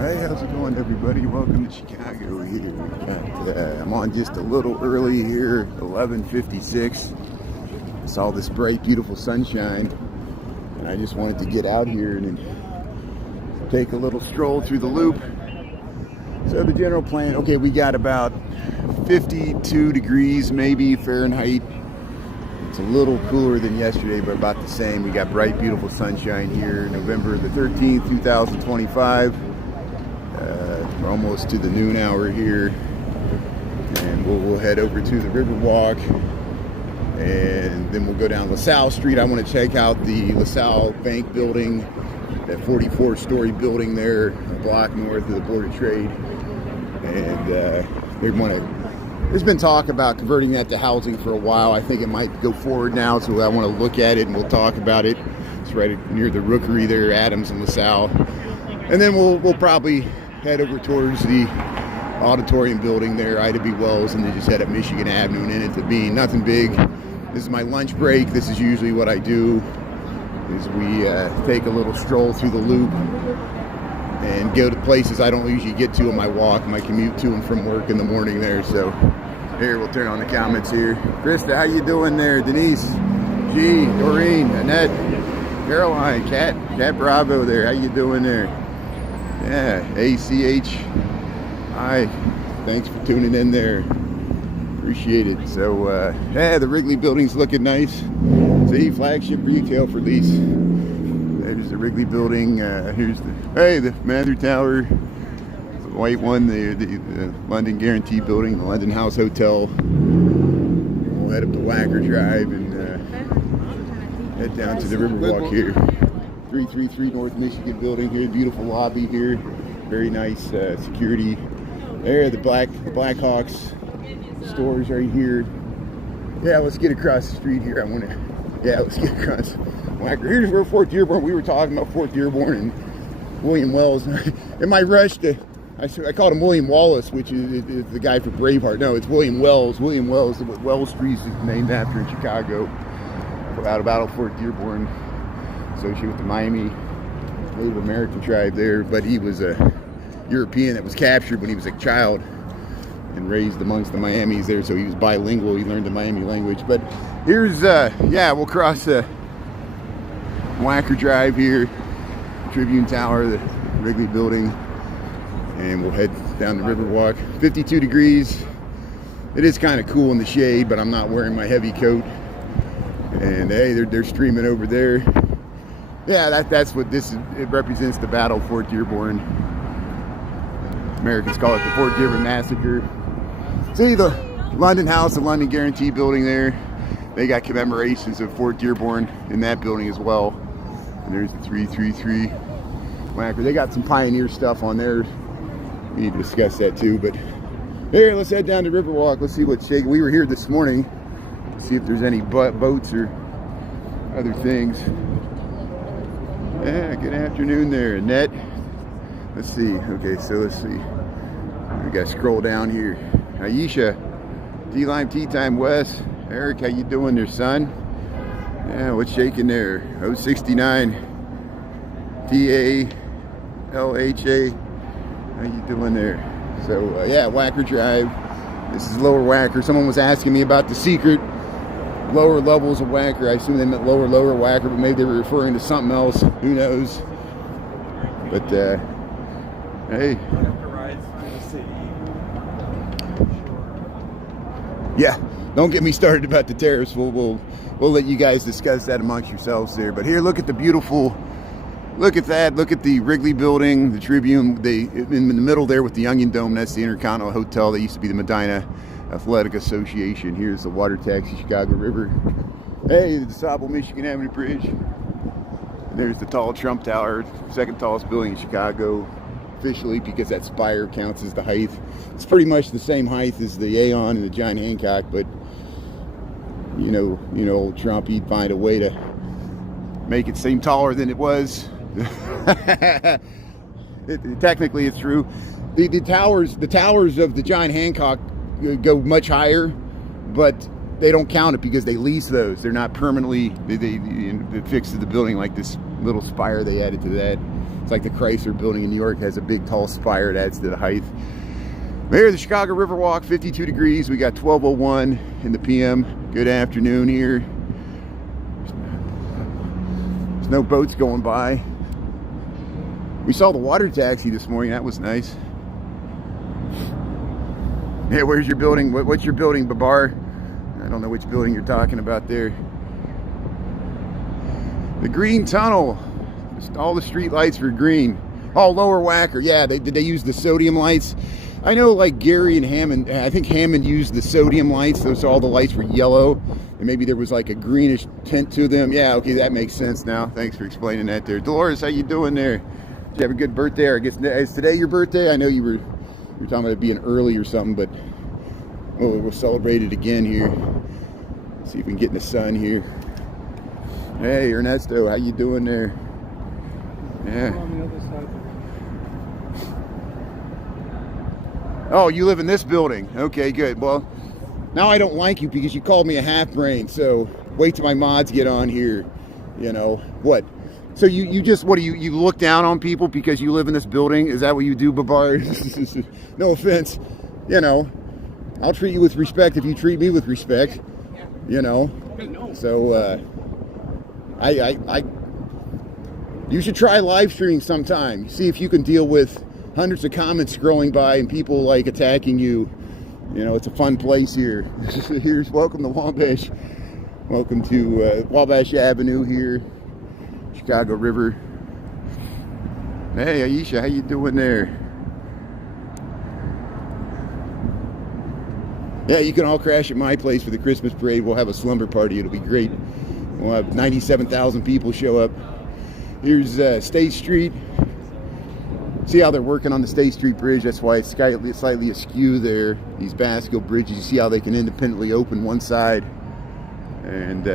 Hey, how's it going, everybody? Welcome to Chicago here. I'm on just a little early here, 11:56. Saw this bright, beautiful sunshine, and I just wanted to get out here and take a little stroll through the loop. So the general plan, okay, we got about 52 degrees maybe Fahrenheit. It's a little cooler than yesterday, but about the same. We got bright, beautiful sunshine here, November the 13th, 2025. We're almost to the noon hour here, and we'll head over to the Riverwalk, and then we'll go down LaSalle Street. I want to check out the LaSalle Bank building, that 44-story building there, a block north of the Board of Trade. And there's been talk about converting that to housing for a while. I think it might go forward now, so I want to look at it and we'll talk about it. It's right near the Rookery there, Adams and LaSalle. And then we'll probably head over towards the auditorium building there, Ida B. Wells, and then just head up Michigan Avenue and in at the Bean. Nothing big. This is my lunch break. This is usually what I do, is we take a little stroll through the loop and go to places I don't usually get to on my walk, my commute to and from work in the morning there. So here, we'll turn on the comments here. Krista, how you doing there? Denise, G, Doreen, Annette, Caroline, Cat Bravo there. How you doing there? Yeah, ACHI, thanks for tuning in there. Appreciate it. So, yeah, the Wrigley building's looking nice. See, flagship retail for lease. There's the Wrigley building. Here's the Mather Tower, the white one, the London Guarantee building, the London House Hotel. We'll head up to Wacker Drive and head down to the Riverwalk here. 333 North Michigan building here, beautiful lobby here, very nice security. There, the Blackhawks stores right here. Yeah, let's get across the street here. Let's get across Wacker. Here's where Fort Dearborn, we were talking about Fort Dearborn and William Wells. In my rush to, I called him William Wallace, which is the guy for Braveheart. No, it's William Wells. William Wells, what Wells Street is named after in Chicago, out of Battle Fort Dearborn. Associated with the Miami Native American tribe there, but he was a European that was captured when he was a child and raised amongst the Miamis there, so he was bilingual. He learned the Miami language. But here's we'll cross Wacker Drive here, Tribune Tower, the Wrigley building, and we'll head down the Riverwalk. 52 degrees. It is kind of cool in the shade, but I'm not wearing my heavy coat. And hey, they're streaming over there. Yeah, that's what this is. It represents the Battle of Fort Dearborn. Americans call it the Fort Dearborn Massacre. See the London House, the London Guarantee building there. They got commemorations of Fort Dearborn in that building as well. And there's the 333 Wacker. They got some pioneer stuff on there. We need to discuss that too. But here, let's head down to Riverwalk. Let's see what's shaking. We were here this morning. See if there's any boats or other things. Yeah, good afternoon there, Annette. Let's see. Okay, so let's see. We got to scroll down here. Aisha, D-Lime Tea Time West. Eric, how you doing there, son? Yeah, what's shaking there? 069 TALHA. How you doing there? So, Wacker Drive. This is Lower Wacker. Someone was asking me about the secret lower levels of Wacker. I assume they meant lower Wacker, but maybe they were referring to something else. Who knows? But hey, yeah, don't get me started about the tariffs. We'll let you guys discuss that amongst yourselves there. But here, look at the beautiful. Look at that. Look at the Wrigley building, the Tribune. In the middle there with the Onion Dome. That's the Intercontinental Hotel. That used to be the Medina Athletic Association. Here's the water taxi, Chicago River. Hey, the DeSable Michigan Avenue Bridge. And there's the tall Trump Tower, second tallest building in Chicago, officially, because that spire counts as the height. It's pretty much the same height as the Aon and the John Hancock, but you know, old Trump, he'd find a way to make it seem taller than it was. Technically, it's true. The towers of the John Hancock go much higher, but they don't count it because they lease those. They're not permanently they fixed to the building like this little spire they added to that. It's like the Chrysler building in New York has a big tall spire that adds to the height. Here, the Chicago Riverwalk, 52 degrees. We got 12:01 in the PM. Good afternoon here. There's no boats going by. We saw the water taxi this morning. That was nice. Yeah, where's your building? What's your building, Babar? I don't know which building you're talking about there. The green tunnel. Just all the street lights were green. Oh, Lower Wacker. Yeah, did they use the sodium lights? I know, like Gary and Hammond, I think Hammond used the sodium lights, so all the lights were yellow, and maybe there was like a greenish tint to them. Yeah, okay, that makes sense now. Thanks for explaining that there. Dolores, how you doing there? Did you have a good birthday? I guess, is today your birthday? I know you were talking about it being early or something, but we'll celebrate it again here. See if we can get in the sun here. Hey, Ernesto, how you doing there? Yeah. Oh, you live in this building. Okay, good. Well, now I don't like you because you called me a half-brain, so wait till my mods get on here. You know, what? So you just, what do you look down on people because you live in this building? Is that what you do, Babar? No offense. You know, I'll treat you with respect if you treat me with respect. You know, so you should try live streaming sometime. See if you can deal with hundreds of comments scrolling by and people like attacking you. You know, it's a fun place here. Here's welcome to Wabash. Welcome to Wabash Avenue here, Chicago River. Hey, Aisha, how you doing there? Yeah, you can all crash at my place for the Christmas parade. We'll have a slumber party. It'll be great. We'll have 97,000 people show up. Here's State Street. See how they're working on the State Street Bridge? That's why it's slightly askew there. These Basco bridges, you see how they can independently open one side. And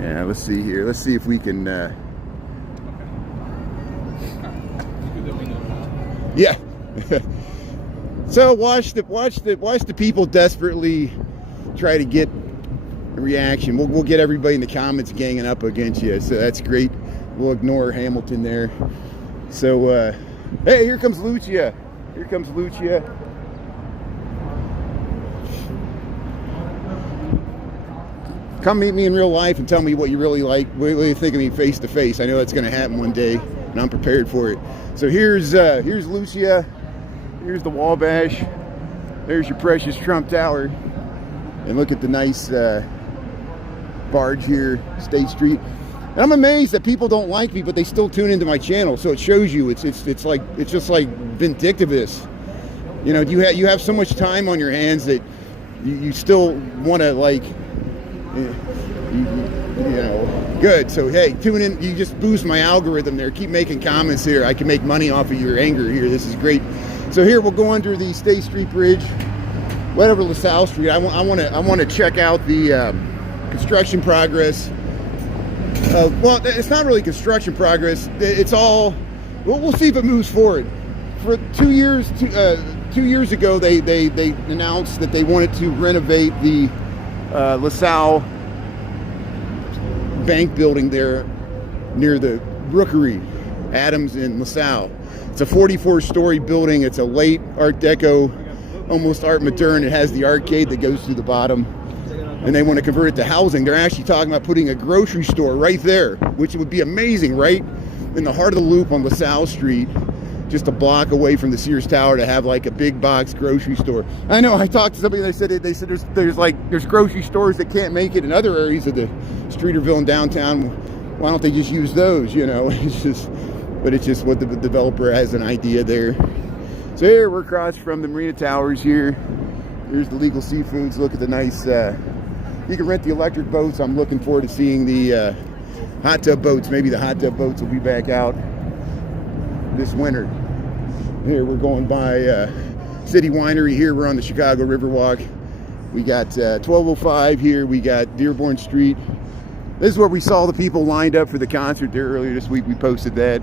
yeah, let's see here. Let's see if we can. Yeah. So watch the people desperately try to get a reaction. We'll get everybody in the comments ganging up against you. So that's great. We'll ignore Hamilton there. So hey, here comes Lucia. Here comes Lucia. Come meet me in real life and tell me what you really like. What do you think of me face to face? I know that's going to happen one day, and I'm prepared for it. So here's Lucia. Here's the Wabash. There's your precious Trump Tower. And look at the nice barge here, State Street. And I'm amazed that people don't like me, but they still tune into my channel. So it shows you it's just like vindictiveness. You know, you have so much time on your hands that you still want to, like, you know, good. So hey, tune in. You just boost my algorithm there. Keep making comments here. I can make money off of your anger here. This is great. So here we'll go under the State Street Bridge, right over LaSalle Street. I want to check out the construction progress. Well, it's not really construction progress. It's all. We'll see if it moves forward. For 2 years, 2 years ago, they announced that they wanted to renovate the LaSalle bank building there near the Rookery, Adams and LaSalle. It's a 44-story building. It's a late Art Deco, almost Art Moderne. It has the arcade that goes through the bottom, and they want to convert it to housing. They're actually talking about putting a grocery store right there, which would be amazing, right in the heart of the loop on LaSalle Street, just a block away from the Sears Tower, to have like a big box grocery store. I know, I talked to somebody, they said there's grocery stores that can't make it in other areas of the Streeterville and downtown. Why don't they just use those, you know? But it's just what the developer has an idea there. So here we're across from the Marina Towers here. Here's the Legal Seafoods. Look at the nice, you can rent the electric boats. I'm looking forward to seeing the hot tub boats. Maybe the hot tub boats will be back out this winter. Here we're going by City Winery here. We're on the Chicago Riverwalk. We got 1205 here. We got Dearborn Street. This is where we saw the people lined up for the concert there earlier this week. We posted that.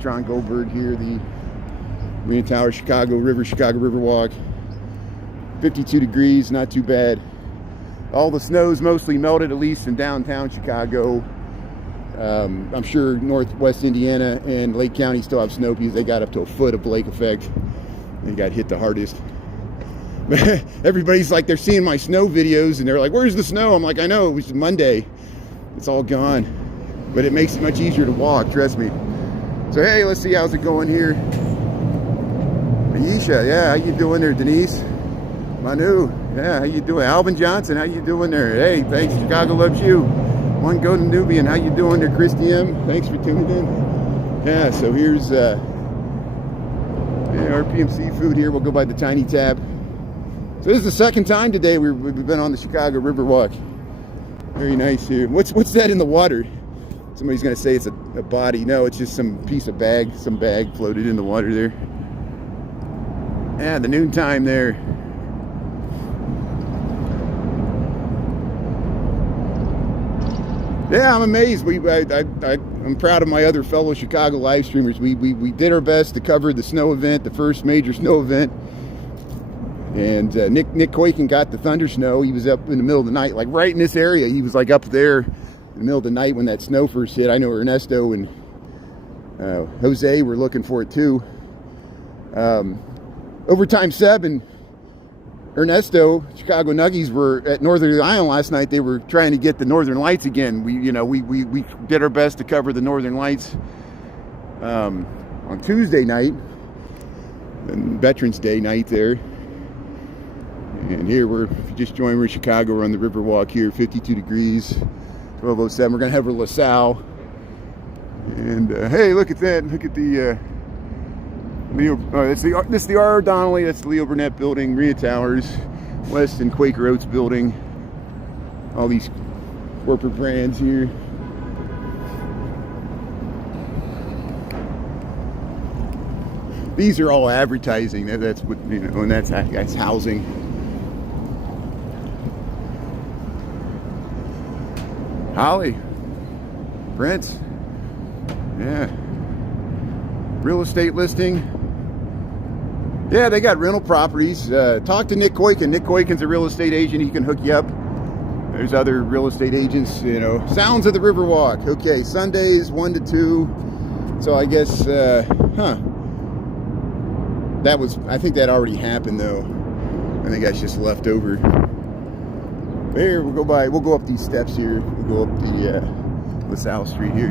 Tron Goldberg here, the Marina Tower, Chicago Riverwalk. 52 degrees, not too bad. All the snow's mostly melted, at least in downtown Chicago. I'm sure Northwest Indiana and Lake County still have snow because they got up to a foot of lake effect. They got hit the hardest. Everybody's like, they're seeing my snow videos and they're like, where's the snow? I'm like, I know, it was Monday. It's all gone. But it makes it much easier to walk, trust me. So hey, let's see how's it going here. Aisha, yeah, how you doing there? Denise? Manu, yeah, how you doing? Alvin Johnson, how you doing there? Hey, thanks, Chicago loves you. One Golden Nubian, how you doing there? Christy M, thanks for tuning in. Yeah, so here's RPM Seafood here. We'll go by the Tiny Tab. So this is the second time today we've been on the Chicago Riverwalk. Very nice here. What's that in the water? Somebody's gonna say it's a body. No, it's just some piece of bag, some bag floated in the water there. Yeah, the noontime there. Yeah, I'm amazed. I'm proud of my other fellow Chicago live streamers. We did our best to cover the snow event, the first major snow event. And Nick Koiken got the thunder snow. He was up in the middle of the night, like right in this area. He was like up there in the middle of the night when that snow first hit. I know Ernesto and Jose were looking for it too. Overtime Seb and Ernesto, Chicago Nuggies, were at Northern Island last night. They were trying to get the Northern Lights again. We did our best to cover the Northern Lights on Tuesday night, and Veterans Day night there. And here if you just joined, we're in Chicago. We're on the Riverwalk here, 52 degrees, 1207. We're gonna have our LaSalle. And hey, look at that! Look at the Leo. This is the R. Donnelly. That's the Leo Burnett Building, Maria Towers, Weston Quaker Oats Building. All these corporate brands here. These are all advertising. That's what and that's housing. Holly, Prince, yeah. Real estate listing. Yeah, they got rental properties. Talk to Nick Koiken. Nick Koiken's a real estate agent. He can hook you up. There's other real estate agents, Sounds of the Riverwalk. Okay, Sundays 1 to 2. So I guess, I think that already happened though. I think that's just left over. There, we'll go up these steps here. We'll go up the LaSalle Street here.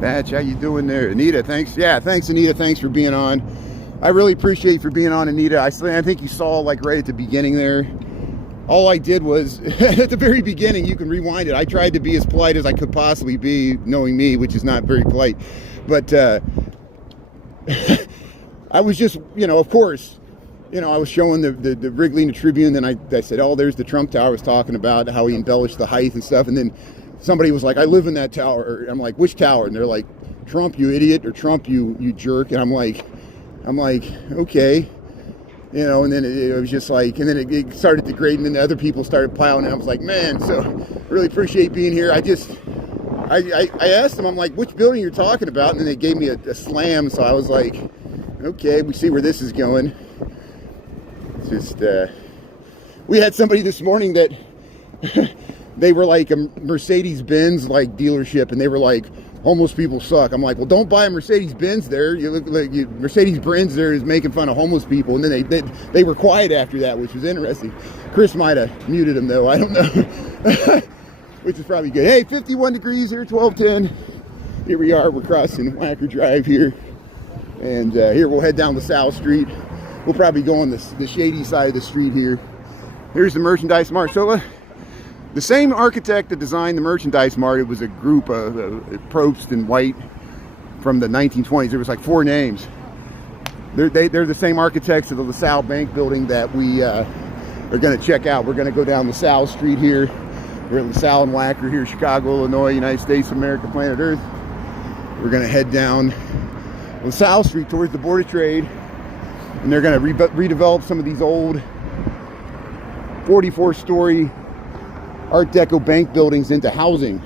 Batch, how you doing there? Anita, thanks. Yeah, thanks, Anita. Thanks for being on. I really appreciate you for being on, Anita. I think you saw like right at the beginning there. All I did was, at the very beginning, you can rewind it. I tried to be as polite as I could possibly be, knowing me, which is not very polite. But I was just, of course, I was showing the Wrigley and the Tribune. Then I said, oh, there's the Trump Tower I was talking about, how he embellished the height and stuff. And then somebody was like, I live in that tower. I'm like, which tower? And they're like, Trump, you idiot, or Trump, you jerk. And I'm like, okay. And then it was just like, and then it started degrading, and then other people started piling in. I was like, man, so really appreciate being here. I asked them, I'm like, which building you're talking about? And then they gave me a slam. So I was like, okay, we see where this is going. It's just, we had somebody this morning that they were like a Mercedes-Benz like dealership, and they were like, homeless people suck. I'm like, well, don't buy a Mercedes-Benz there. You look like Mercedes-Benz there is making fun of homeless people. And then they were quiet after that, which was interesting. Chris might have muted them though. I don't know. Which is probably good. Hey, 51 degrees here, 1210. Here we are. We're crossing Wacker Drive here. And here we'll head down LaSalle Street. We'll probably go on the shady side of the street here. Here's the Merchandise Mart. So the same architect that designed the Merchandise Mart, it was a group of Probst and White from the 1920s. There was like 4 names. They're the same architects of the LaSalle Bank building that we are going to check out. We're going to go down LaSalle Street here. We're at LaSalle and Wacker here, Chicago, Illinois, United States of America, planet Earth. We're going to head down LaSalle Street towards the Board of Trade. And they're going to redevelop some of these old 44-story Art Deco bank buildings into housing.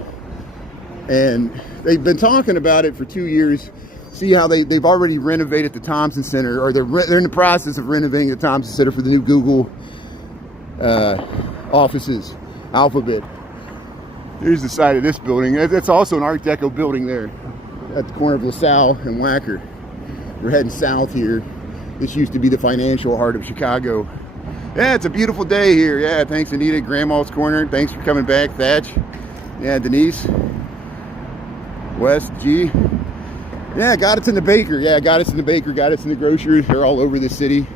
And they've been talking about it for 2 years. see how they've already renovated the Thompson Center, or they're in the process of renovating the Thompson Center for the new Google offices, Alphabet. Here's the side of this building. It's also an Art Deco building there at the corner of LaSalle and Wacker. We're heading south here. This used to be the financial heart of Chicago. Yeah, it's a beautiful day here. Yeah, thanks Anita, Grandma's Corner. Thanks for coming back, Thatch. Yeah, Denise. West, G. Yeah, got us in the baker. Yeah, got us in the baker, got us in the grocery. They're all over the city.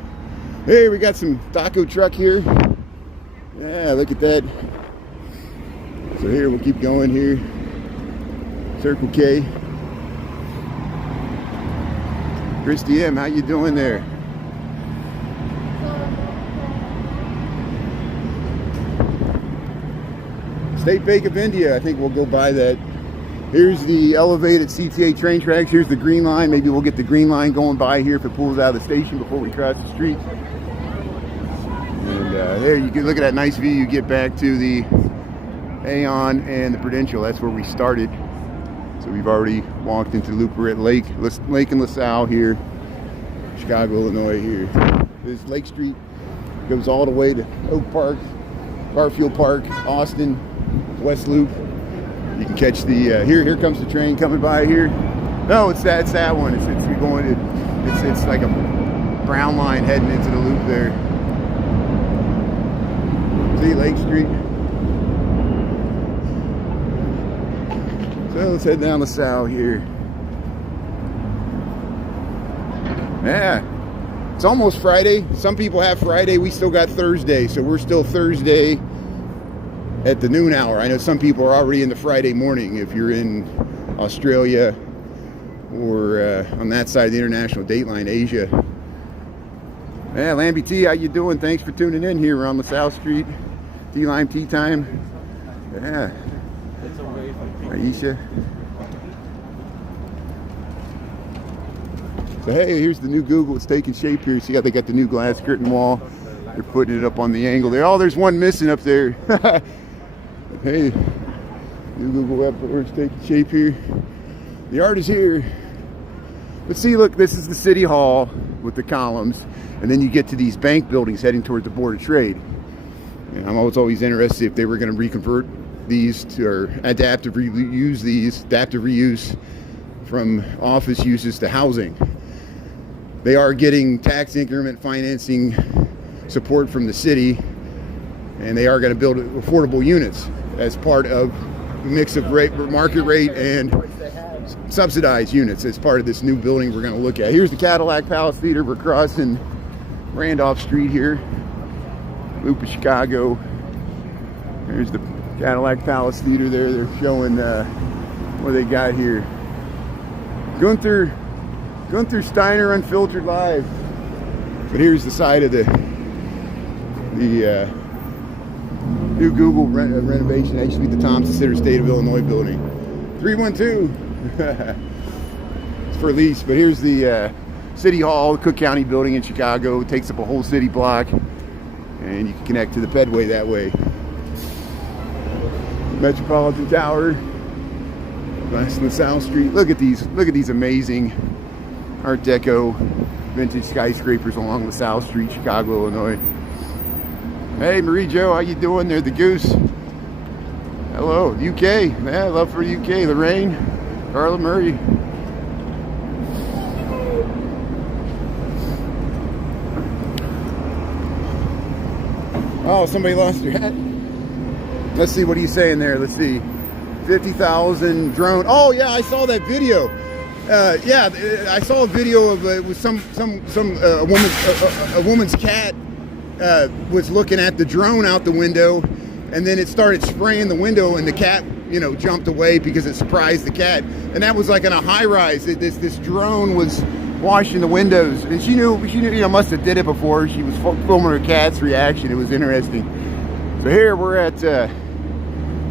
Hey, we got some taco truck here. Yeah, look at that. So here, we'll keep going here. Circle K. Christy M, how you doing there? State Bank of India, I think we'll go by that. Here's the elevated CTA train tracks. Here's the green line. Maybe we'll get the green line going by here if it pulls out of the station before we cross the street. And there you can look at that nice view. You get back to the Aon and the Prudential. That's where we started. So we've already walked into the loop. We're at Lake and LaSalle here, Chicago, Illinois here. This Lake Street goes all the way to Oak Park, Garfield Park, Austin, West Loop. You can catch the here comes the train coming by here. No, it's that one. It's like a brown line heading into the loop there. See Lake Street. So let's head down LaSalle here. Yeah, it's almost Friday. Some people have Friday. We still got Thursday, so we're still Thursday at the noon hour. I know some people are already in the Friday morning if you're in Australia or on that side of the international date line, Asia. Yeah, Lambie T, how you doing? Thanks for tuning in here on LaSalle Street. T-Lime Tea Time. Yeah. Aisha. So hey, here's the new Google. It's taking shape here. See how they got the new glass curtain wall. They're putting it up on the angle there. Oh, there's one missing up there. Hey, new Google Earth taking shape here. The art is here. But see, look, this is the City Hall with the columns. And then you get to these bank buildings heading toward the Board of Trade. And I'm always interested if they were going to reconvert these to, or adaptive reuse from office uses to housing. They are getting tax increment financing support from the city, and they are going to build affordable units as part of a mix of market rate and subsidized units as part of this new building we're going to look at. Here's the Cadillac Palace Theater. We're crossing Randolph Street here, loop of Chicago. There's the Cadillac Palace Theater there. They're showing what they got here. Gunther Steiner Unfiltered Live. But here's the side of the new Google renovation. That used to be the Thompson Center State of Illinois building. 312. It's for lease. But here's the City Hall, Cook County building in Chicago. It takes up a whole city block, and you can connect to the Pedway that way. Metropolitan Tower, West LaSalle Street. Look at these amazing Art Deco vintage skyscrapers along LaSalle Street, Chicago, Illinois. Hey, Marie Jo, how you doing there? The Goose. Hello, UK. Yeah, love for UK. Lorraine, Carla Murray. Oh, somebody lost their hat. Let's see, what are you saying there? Let's see. 50,000 drone. Oh yeah, I saw that video. Yeah, I saw a video of it was a woman's cat was looking at the drone out the window, and then it started spraying the window, and the cat, jumped away because it surprised the cat. And that was like in a high rise. This drone was washing the windows, and she knew, must have did it before. She was filming her cat's reaction. It was interesting. So here we're at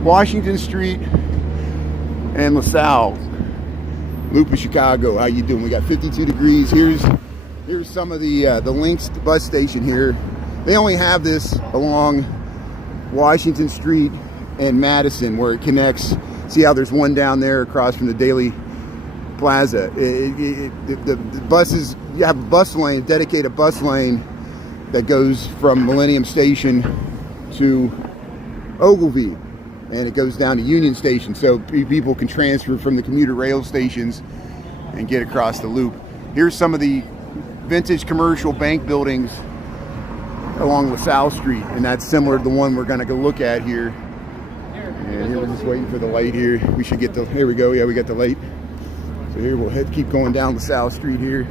Washington Street and LaSalle, loop of Chicago. How you doing? We got 52 degrees. Here's some of the Lynx bus station here. They only have this along Washington Street and Madison, where it connects. See how there's one down there across from the Daily plaza. The buses, you have a bus lane, dedicated bus lane that goes from Millennium Station to Ogilvy, and it goes down to Union Station, so people can transfer from the commuter rail stations and get across the loop. Here's some of the vintage commercial bank buildings along LaSalle Street, and that's similar to the one we're going to go look at here. And here we're just waiting for the light here. We should get the, here we go, yeah, we got the light. So here we'll keep going down LaSalle Street here.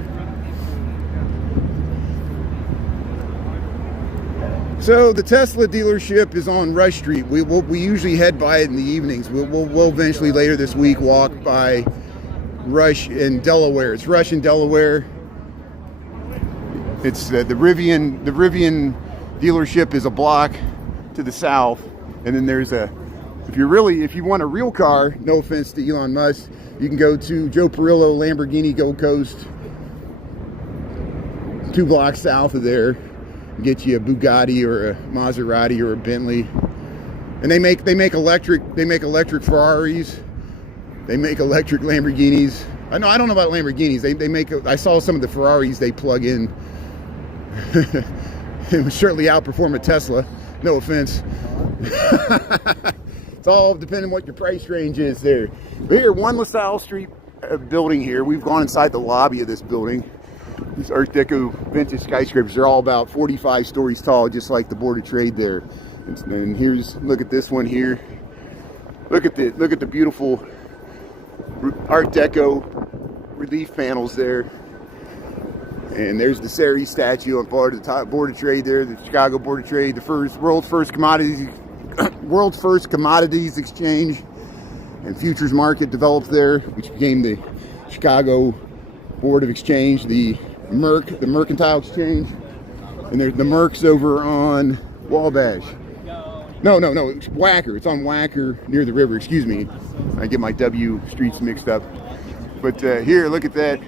So the Tesla dealership is on Rush Street. We usually head by it in the evenings. We'll eventually later this week walk by Rush in Delaware. It's Rush in Delaware. It's the Rivian dealership is a block to the south, and then there's a, if you want a real car, no offense to Elon Musk, you can go to Joe Perillo Lamborghini Gold Coast, 2 blocks south of there. Get you a Bugatti or a Maserati or a Bentley, and they make electric Ferraris, they make electric Lamborghinis. I don't know about Lamborghinis. They make, I saw some of the Ferraris they plug in. It would certainly outperform a Tesla. No offense. It's all depending on what your price range is there. But here, 1 LaSalle Street building here. We've gone inside the lobby of this building. These Art Deco vintage skyscrapers are all about 45 stories tall, just like the Board of Trade there. And here's, look at this one here. Look at the beautiful Art Deco relief panels there. And there's the Ceres statue on part of the top Board of Trade there, the Chicago Board of Trade, the world's first commodities exchange and futures market developed there, which became the Chicago Board of Exchange, the Mercantile Exchange, and there's the Mercs over on Wabash. No, it's Wacker. It's on Wacker near the river. Excuse me, I get my W streets mixed up. But here, look at that.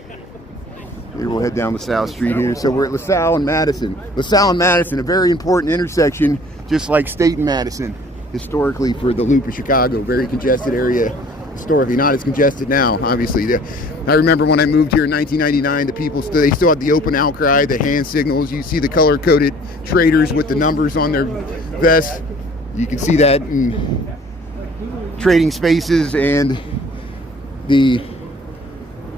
Here we'll head down LaSalle Street here. So we're at LaSalle and Madison. LaSalle and Madison, a very important intersection, just like State and Madison, historically for the Loop of Chicago. Very congested area. Historically, not as congested now, obviously. I remember when I moved here in 1999, the people they still had the open outcry, the hand signals. You see the color-coded traders with the numbers on their vests. You can see that in trading spaces and the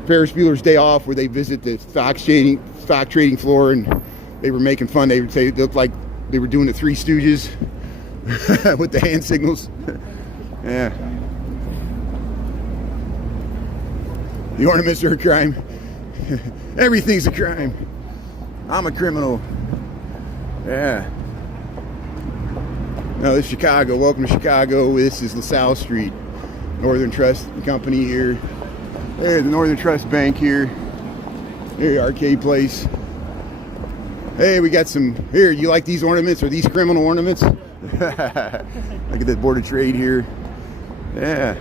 Ferris Bueller's Day Off, where they visit the stock trading floor, and they were making fun. They would say it looked like they were doing the Three Stooges with the hand signals. Yeah. The ornaments are a crime. Everything's a crime. I'm a criminal. Yeah. No, this is Chicago. Welcome to Chicago. This is LaSalle Street. Northern Trust Company here. There's the Northern Trust Bank here. Here, Arcade Place. Hey, we got some. Here, you like these ornaments? Are these criminal ornaments? Look at that Board of Trade here. Yeah.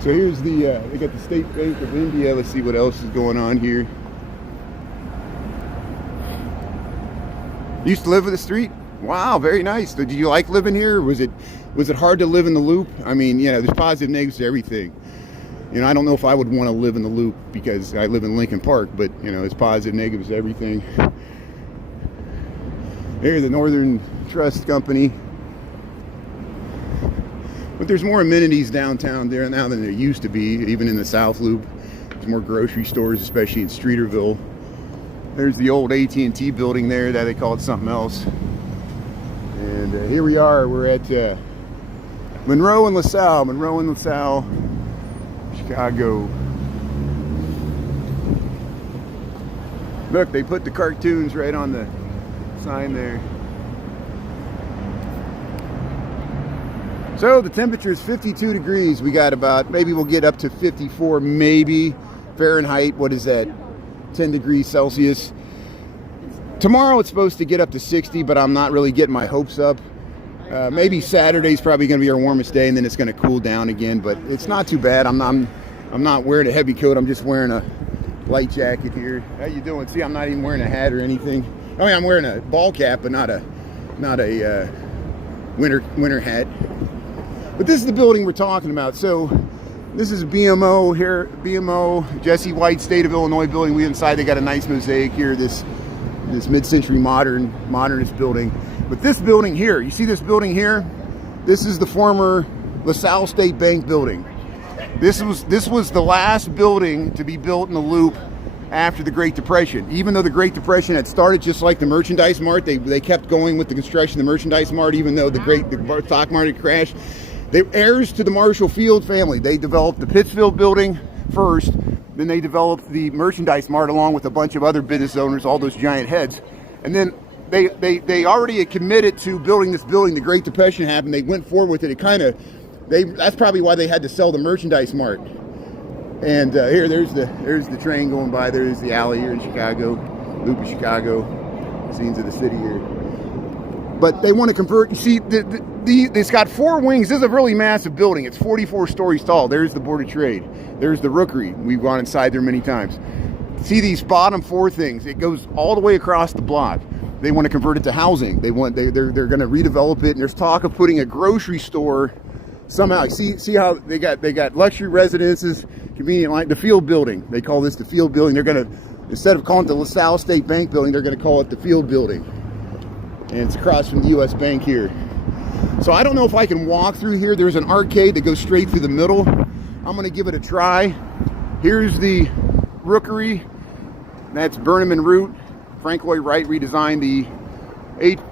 So here's the, they got the State Bank of India. Let's see what else is going on here. Used to live in the street? Wow, very nice. Did you like living here? Or was it hard to live in the Loop? I mean, you know, there's positive and negatives to everything. You know, I don't know if I would want to live in the Loop because I live in Lincoln Park, but, you know, it's positive and negatives to everything. Here's the Northern Trust Company. But there's more amenities downtown there now than there used to be, even in the South Loop. There's more grocery stores, especially in Streeterville. There's the old AT&T building there that they call it something else. And here we are. We're at Monroe and LaSalle, Chicago. Look, they put the cartoons right on the sign there. So the temperature is 52 degrees. We got about, maybe we'll get up to 54, maybe Fahrenheit. What is that? 10 degrees Celsius. Tomorrow it's supposed to get up to 60, but I'm not really getting my hopes up. Maybe Saturday's probably going to be our warmest day, and then it's going to cool down again. But it's not too bad. I'm not wearing a heavy coat. I'm just wearing a light jacket here. How you doing? See, I'm not even wearing a hat or anything. I mean, I'm wearing a ball cap, but not a winter hat. But this is the building we're talking about. So This is BMO here, BMO, Jesse White State of Illinois building. We inside, they got a nice mosaic here, this mid-century modernist building. But this building here, you see this building here? This is the former LaSalle State Bank building. This was the last building to be built in the Loop after the Great Depression. Even though the Great Depression had started just like the Merchandise Mart, they kept going with the construction of the Merchandise Mart, even though the stock market crashed. They were heirs to the Marshall Field family. They developed the Pittsfield building first, then they developed the Merchandise Mart along with a bunch of other business owners, all those giant heads. And then they already had committed to building this building. The Great Depression happened. They went forward with it. That's probably why they had to sell the Merchandise Mart. And here, there's the train going by. There's the alley here in Chicago, Loop of Chicago, scenes of the city here. But they want to convert. You see, it's got 4 wings. This is a really massive building. It's 44 stories tall. There's the Board of Trade. There's the Rookery. We've gone inside there many times. See these bottom 4 things? It goes all the way across the block. They want to convert it to housing. They're going to redevelop it. And there's talk of putting a grocery store somehow. See how they got luxury residences, convenient line. The Field building. They call this the Field building. They're going to, instead of calling it the LaSalle State Bank building, they're going to call it the Field building. And it's across from the U.S. Bank here. So I don't know if I can walk through here. There's an arcade that goes straight through the middle. I'm going to give it a try. Here's the Rookery. That's Burnham and Root. Frank Lloyd Wright redesigned the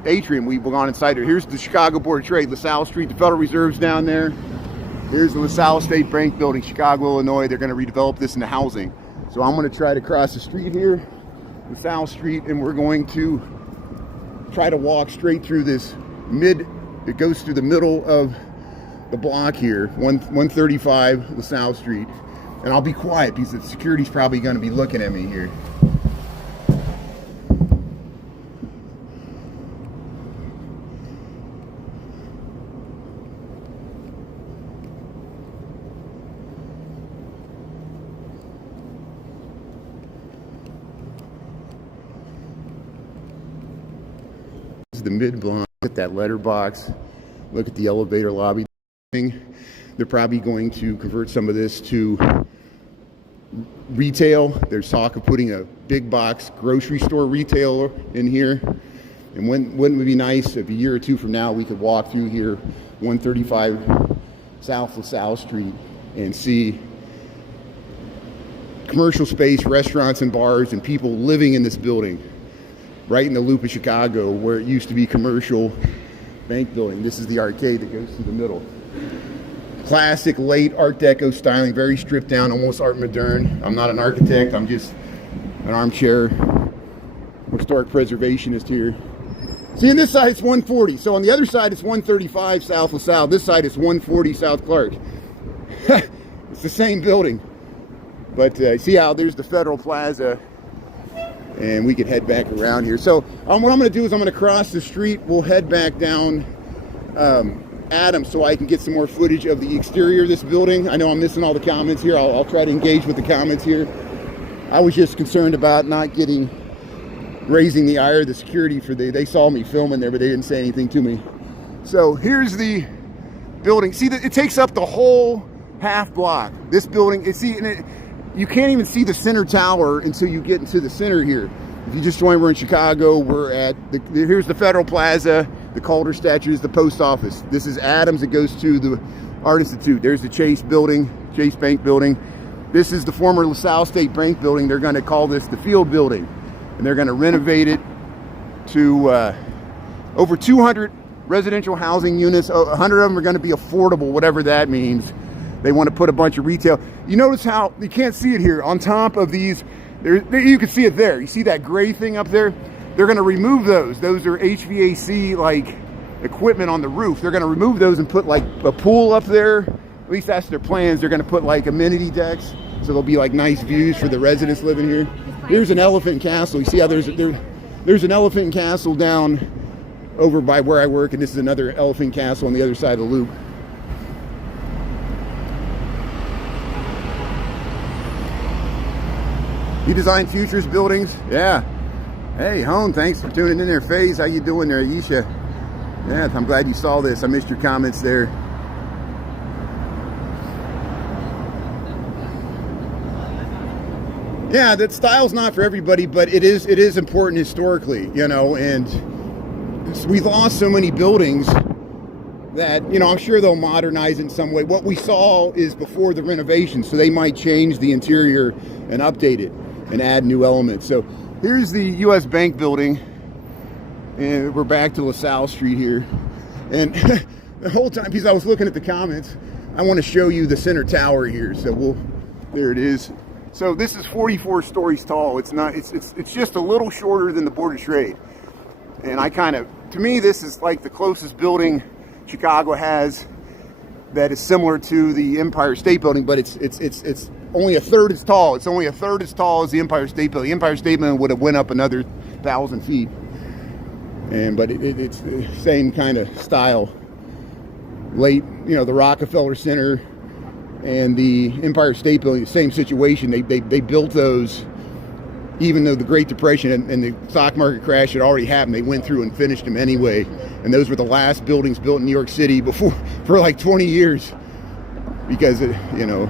atrium. We've gone inside here. Here's the Chicago Board of Trade, LaSalle Street. The Federal Reserve's down there. Here's the LaSalle State Bank building, Chicago, Illinois. They're going to redevelop this into housing. So I'm going to try to cross the street here, LaSalle Street, and we're going to try to walk straight through this it goes through the middle of the block here, 135 LaSalle Street. And I'll be quiet because the security's probably going to be looking at me here. The mid block, look at that letterbox, look at the elevator lobby thing. They're probably going to convert some of this to retail. There's talk of putting a big box grocery store retailer in here. And wouldn't it be nice if a year or two from now we could walk through here, 135 South LaSalle Street, and see commercial space, restaurants and bars, and people living in this building. Right in the Loop of Chicago, where it used to be commercial bank building. This is the arcade that goes through the middle. Classic late Art Deco styling, very stripped down, almost art moderne. I'm not an architect, I'm just an armchair historic preservationist here. See, on this side it's 140, so on the other side it's 135 South LaSalle. This side is 140 South Clark. It's the same building. But see how there's the Federal Plaza, and we could head back around here. So what I'm going to do is I'm going to cross the street. We'll head back down Adams so I can get some more footage of the exterior of this building. I know I'm missing all the comments here. I'll try to engage with the comments here. I was just concerned about not raising the ire of the security they saw me filming there, but they didn't say anything to me. So here's the building. See, it takes up the whole half block. This building, you can't even see the center tower until you get into the center here. If you just joined, we're in Chicago. We're at here's the Federal Plaza, the Calder statue is the post office. This is Adams. It goes to the Art Institute. There's the Chase Bank building. This is the former LaSalle State Bank building. They're going to call this the Field building, and they're going to renovate it to over 200 residential housing units. 100 of them are going to be affordable, whatever that means. They want to put a bunch of retail. You notice how you can't see it here. On top of these, you can see it there. You see that gray thing up there? They're going to remove those. Those are HVAC like equipment on the roof. They're going to remove those and put like a pool up there. At least that's their plans. They're going to put like amenity decks, so there'll be like nice views for the residents living here. Here's an elephant castle. You see how there's an elephant castle down over by where I work, and this is another elephant castle on the other side of the Loop. You design futures buildings? Yeah. Hey, Hone, thanks for tuning in there. FaZe, how you doing there? Aisha. Yeah, I'm glad you saw this. I missed your comments there. Yeah, that style's not for everybody, but it is important historically, you know, and we've lost so many buildings that, you know, I'm sure they'll modernize in some way. What we saw is before the renovation, so they might change the interior and update it and add new elements. So here's the U.S. Bank building, and we're back to LaSalle Street here. And the whole time, because I was looking at the comments, I want to show you the center tower here. So there it is. So this is 44 stories tall. It's just a little shorter than the Board of Trade. And to me, this is like the closest building Chicago has that is similar to the Empire State Building, but it's only a third as tall. It's only a third as tall as the Empire State Building. The Empire State Building would have went up another 1,000 feet. But it's the same kind of style. Late, you know, the Rockefeller Center and the Empire State Building, same situation. They built those even though the Great Depression and the stock market crash had already happened. They went through and finished them anyway. And those were the last buildings built in New York City for like 20 years because of, you know,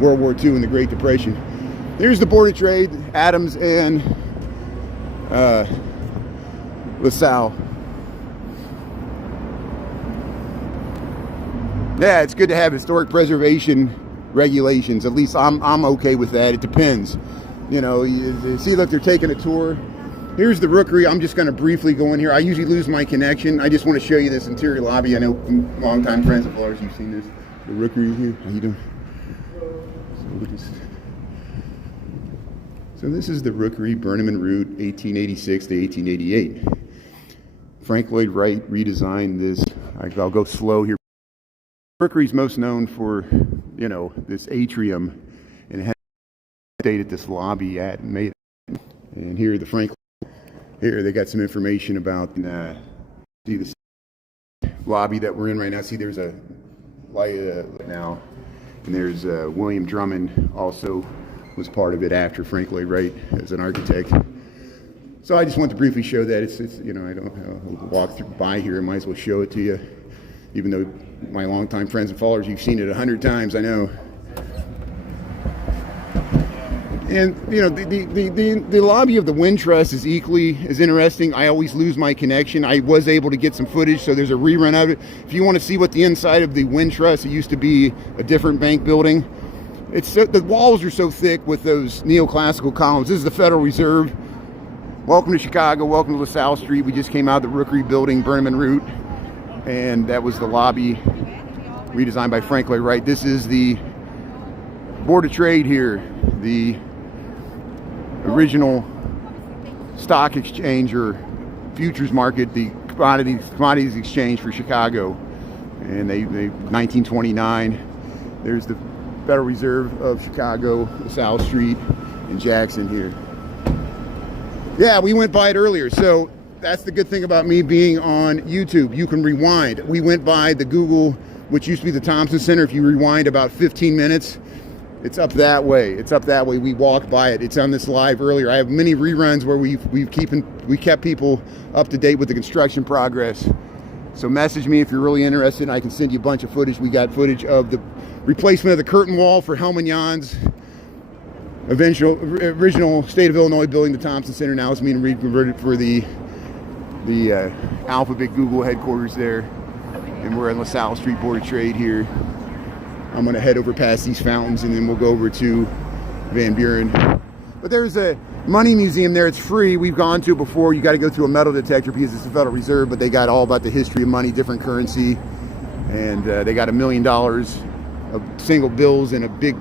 World War II and the Great Depression. Here's the Board of Trade, Adams and LaSalle. Yeah, it's good to have historic preservation regulations. At least I'm okay with that. It depends. You know, you see, look, they're taking a tour. Here's the Rookery. I'm just going to briefly go in here. I usually lose my connection. I just want to show you this interior lobby. I know longtime friends of ours, you've seen this. The Rookery here. How you doing? So this is the Rookery, Burnham and Root, 1886 to 1888. Frank Lloyd Wright redesigned this. I'll go slow here. Rookery's most known for, you know, this atrium, and it has dated this lobby at made. And here the Frank. Here they got some information about see the lobby that we're in right now. See, there's a light now, and there's William Drummond also was part of it after Frank Lloyd Wright as an architect. So I just want to briefly show that it's you know, I don't walk by here. I might as well show it to you, even though my longtime friends and followers, you've seen it 100 times, I know. And you know, the lobby of the Wind Trust is equally as interesting. I always lose my connection. I was able to get some footage, so there's a rerun of it. If you want to see what the inside of the Wind Trust, it used to be a different bank building. The walls are so thick with those neoclassical columns. This is the Federal Reserve. Welcome to Chicago. Welcome to LaSalle Street. We just came out of the Rookery building, Burnham and Root, and that was the lobby redesigned by Frank Lloyd Wright. This is the Board of Trade here, the original stock exchange or futures market, the commodities exchange for Chicago. And they 1929. There's the Federal Reserve of Chicago, LaSalle Street, and Jackson here. Yeah, we went by it earlier. So that's the good thing about me being on YouTube. You can rewind. We went by the Google, which used to be the Thompson Center. If you rewind about 15 minutes, it's up that way. It's up that way. We walked by it. It's on this live earlier. I have many reruns where we kept people up to date with the construction progress. So message me if you're really interested. I can send you a bunch of footage. We got footage of the replacement of the curtain wall for Helmanion's original State of Illinois building, the Thompson Center. Now it's being reconverted for the Alphabet Google headquarters there. And we're in LaSalle Street, Board of Trade here. I'm going to head over past these fountains, and then we'll go over to Van Buren. But there's a money museum there. It's free. We've gone to it before. You got to go through a metal detector because it's the Federal Reserve, but they got all about the history of money, different currency. And they got $1 million of single bills in a big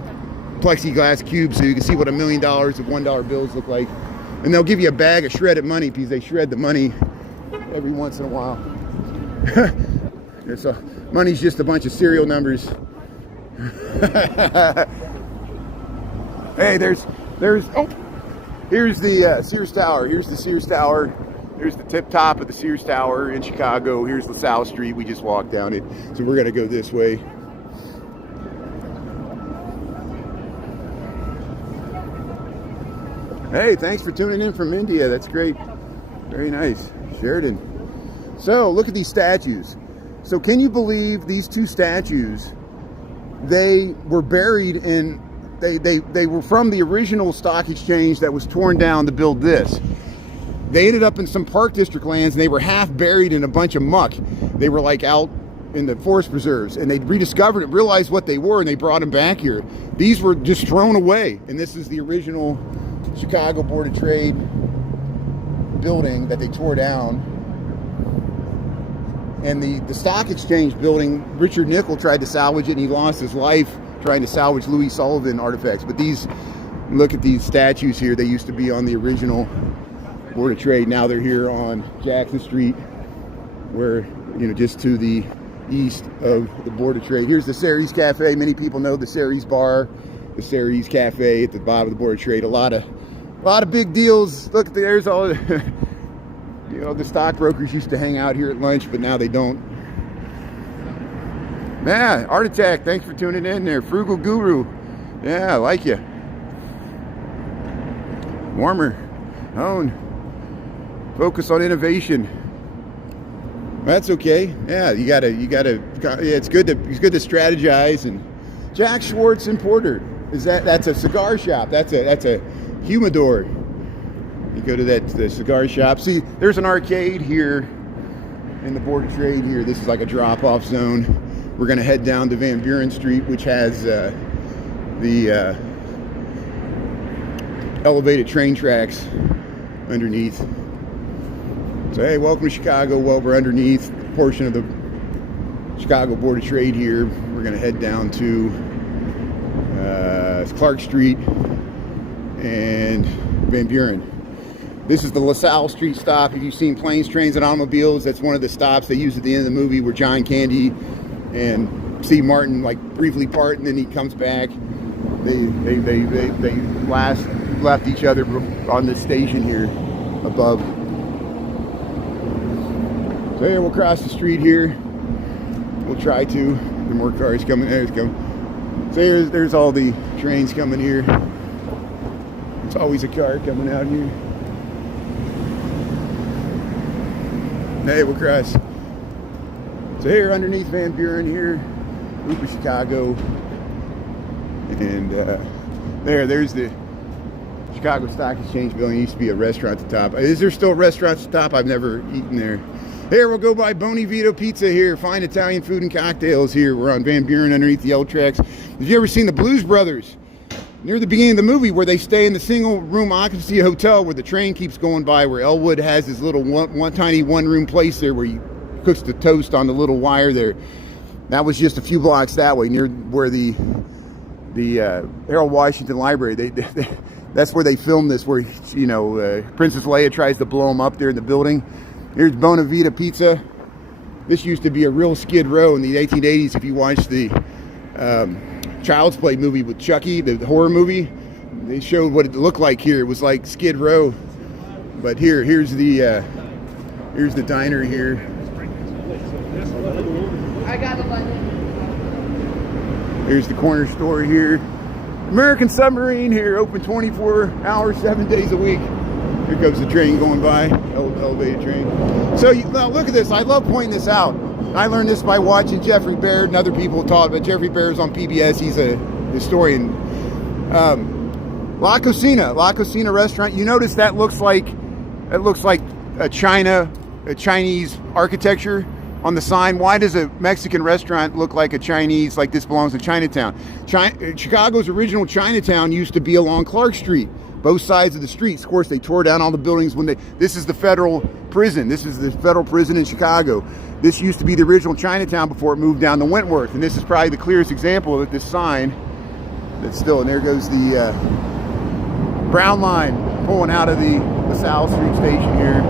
plexiglass cube so you can see what $1 million of $1 bills look like. And they'll give you a bag of shredded money because they shred the money every once in a while. So money's just a bunch of serial numbers. Hey, here's the Sears Tower. Here's the Sears Tower. Here's the tip top of the Sears Tower in Chicago. Here's LaSalle Street. We just walked down it. So we're gonna go this way. Hey, thanks for tuning in from India. That's great. Very nice. Sheridan. So look at these statues. So can you believe these two statues? They were buried in they were from the original stock exchange that was torn down to build this. They ended up in some park district lands, and they were half buried in a bunch of muck. They were like out in the forest preserves, and they rediscovered it, realized what they were, and they brought them back here. These were just thrown away, and this is the original Chicago Board of Trade building that they tore down. And the stock exchange building, Richard Nickel tried to salvage it, and he lost his life trying to salvage Louis Sullivan artifacts. But these, look at these statues here. They used to be on the original Board of Trade. Now they're here on Jackson Street, where, you know, just to the east of the Board of Trade. Here's the Ceres Cafe. Many people know the Ceres Bar, the Ceres Cafe at the bottom of the Board of Trade. A lot of big deals. Look, there's all the, you know, the stockbrokers used to hang out here at lunch, but now they don't. Man, Art Attack, thanks for tuning in there. Frugal Guru, yeah, I like you. Warmer, own, focus on innovation. That's okay. Yeah, you gotta. Yeah, it's good to strategize. And Jack Schwartz Importer, that's a cigar shop. That's a humidor. You go to the cigar shop. See, there's an arcade here in the Board of Trade here. This is like a drop-off zone. We're gonna head down to Van Buren Street, which has the elevated train tracks underneath. So hey, welcome to Chicago. Well, we're underneath a portion of the Chicago Board of Trade here. We're gonna head down to Clark Street and Van Buren. This is the LaSalle Street stop. If you've seen Planes, Trains, and Automobiles, that's one of the stops they use at the end of the movie where John Candy and Steve Martin like briefly part, and then he comes back. They left each other on this station here above. So here we'll cross the street here. We'll try to. There are more cars coming. There's coming. So there's all the trains coming here. It's always a car coming out here. Hey, we'll cross. So here underneath Van Buren here, Rookery, Chicago. And there's the Chicago Stock Exchange building. Used to be a restaurant at the top. Is there still a restaurant at the top? I've never eaten there. Here, we'll go by Boni Vito Pizza here. Fine Italian food and cocktails here. We're on Van Buren underneath the L tracks. Have you ever seen the Blues Brothers? Near the beginning of the movie where they stay in the single room occupancy hotel where the train keeps going by, where Elwood has his little one tiny one room place there where he cooks the toast on the little wire there. That was just a few blocks that way, near where the Harold Washington Library. That's where they filmed this, where, you know, Princess Leia tries to blow him up there in the building. Here's Bona Vita Pizza. This used to be a real Skid Row in the 1880s. If you watched the Child's Play movie with Chucky, the horror movie, they showed what it looked like here. It was like Skid Row. But here's the diner here. I got the button. Here's the corner store here. American Submarine here, open 24 hours, 7 days a week. Here goes the train going by, elevated train. So now look at this. I love pointing this out. I learned this by watching Jeffrey Baird and other people talk about. Jeffrey Baird's on PBS. He's a historian. La Cocina restaurant. You notice that looks like a Chinese architecture on the sign. Why does a Mexican restaurant look like a Chinese, like this belongs to Chinatown? Chicago's original Chinatown used to be along Clark Street, both sides of the streets. Of course, they tore down all the buildings when this is the federal prison. This is the federal prison in Chicago. This used to be the original Chinatown before it moved down to Wentworth. And this is probably the clearest example of this sign that's still, and there goes the Brown Line pulling out of the LaSalle Street station here,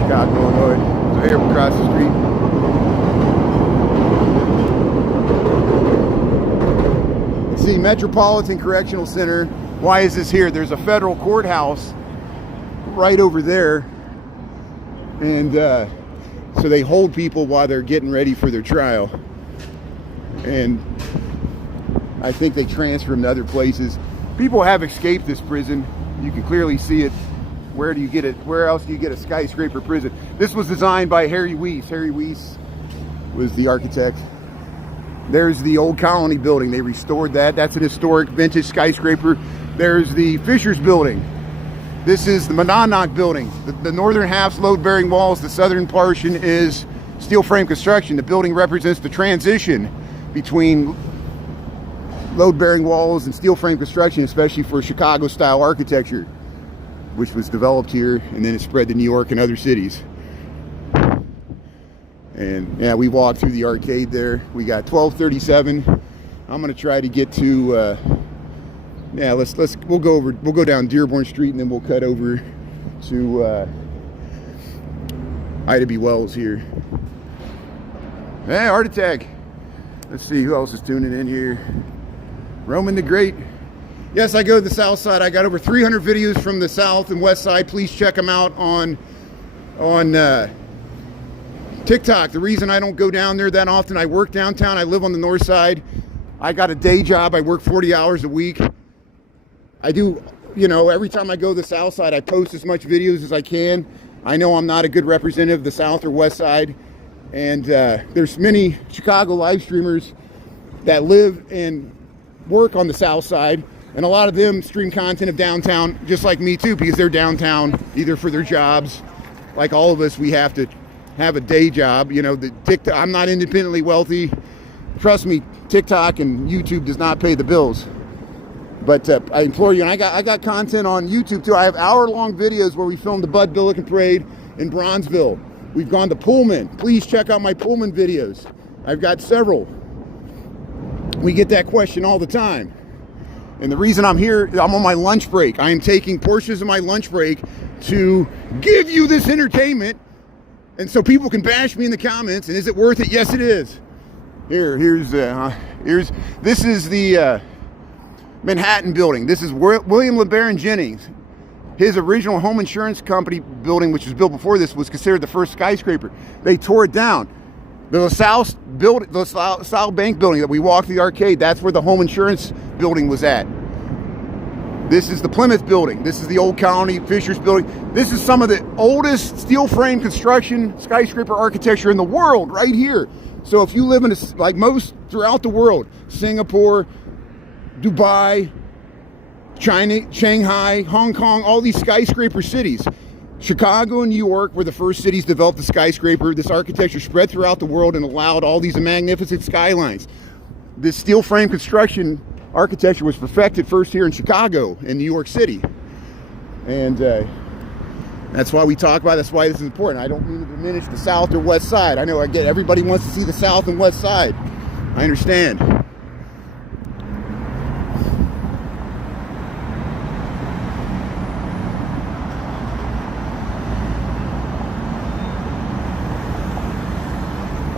Chicago, Illinois. So here we'll cross the street. Let's see, Metropolitan Correctional Center. Why is this here? There's a federal courthouse right over there. And so they hold people while they're getting ready for their trial. And I think they transfer them to other places. People have escaped this prison. You can clearly see it. Where do you get it? Where else do you get a skyscraper prison? This was designed by Harry Weiss. Harry Weiss was the architect. There's the Old Colony building. They restored that. That's an historic vintage skyscraper. There's the Fisher's building. This is the Monadnock building. The northern half's load-bearing walls. The southern portion is steel frame construction. The building represents the transition between load-bearing walls and steel frame construction, especially for Chicago-style architecture, which was developed here and then it spread to New York and other cities. And yeah, we walked through the arcade there. We got 1237. I'm gonna try to get to yeah, we'll go down Dearborn Street and then we'll cut over to Ida B. Wells here. Hey, Art Attack. Let's see who else is tuning in here. Roman the Great. Yes, I go to the south side. I got over 300 videos from the south and west side. Please check them out on TikTok. The reason I don't go down there that often, I work downtown. I live on the north side. I got a day job. I work 40 hours a week. I do, you know, every time I go to the south side, I post as much videos as I can. I know I'm not a good representative of the south or west side. And there's many Chicago live streamers that live and work on the south side. And a lot of them stream content of downtown, just like me too, because they're downtown either for their jobs. Like all of us, we have to have a day job. You know, I'm not independently wealthy. Trust me, TikTok and YouTube does not pay the bills. But I implore you, and I got content on YouTube too. I have hour-long videos where we filmed the Bud Billiken Parade in Bronzeville. We've gone to Pullman. Please check out my Pullman videos. I've got several. We get that question all the time. And the reason I'm here, I'm on my lunch break. I am taking portions of my lunch break to give you this entertainment. And so people can bash me in the comments. And is it worth it? Yes, it is. This is the Manhattan building. This is William LeBaron Jennings. His original home insurance company building, which was built before this, was considered the first skyscraper. They tore it down. The LaSalle Bank building that we walked the arcade, that's where the home insurance building was at. This is the Plymouth building. This is the Old Colony, Fisher's building. This is some of the oldest steel frame construction skyscraper architecture in the world right here. So if you live in, like most throughout the world, Singapore, Dubai, China, Shanghai, Hong Kong, all these skyscraper cities. Chicago and New York were the first cities to develop the skyscraper. This architecture spread throughout the world and allowed all these magnificent skylines. This steel frame construction architecture was perfected first here in Chicago and New York City. And that's why we talk about it. That's why this is important. I don't mean to diminish the south or west side. I know I get everybody wants to see the south and west side. I understand.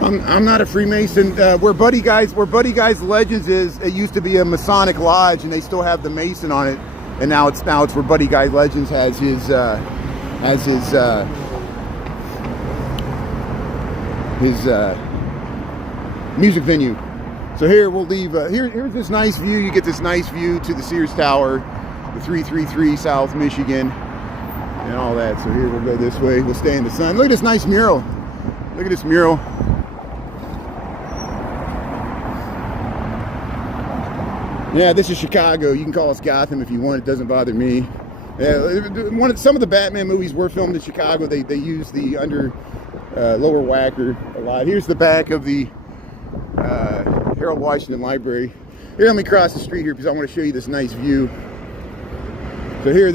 I'm not a Freemason. Where Buddy Guy's Legends is, it used to be a Masonic lodge, and they still have the Mason on it. And now it's where Buddy Guy Legends has his music venue. So here we'll leave. Here's this nice view. You get this nice view to the Sears Tower, the 333 South Michigan, and all that. So here we'll go this way. We'll stay in the sun. Look at this nice mural. Look at this mural. Yeah, this is Chicago. You can call us Gotham if you want. It doesn't bother me. Some of the Batman movies were filmed in Chicago. They use the lower Wacker a lot. Here's the back of the Harold Washington Library. Here, let me cross the street here because I want to show you this nice view. So here,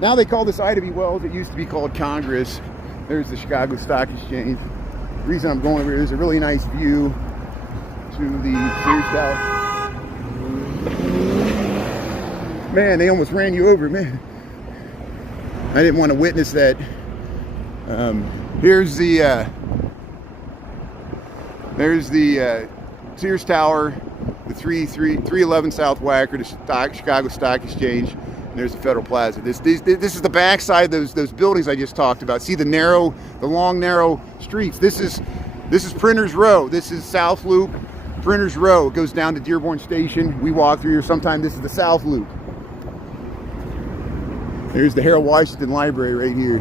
now they call this Ida B. Wells. It used to be called Congress. There's the Chicago Stock Exchange. The reason I'm going over here is a really nice view to the Sears Tower. Man, they almost ran you over, man. I didn't want to witness that. There's the Sears Tower, the 311 South Wacker, the Chicago Stock Exchange, and there's the Federal Plaza. This is the backside of those buildings I just talked about. See the long narrow streets. This is Printers Row. This is South Loop, Printers Row. It goes down to Dearborn Station. We walk through here sometime. This is the South Loop. There's the Harold Washington Library right here.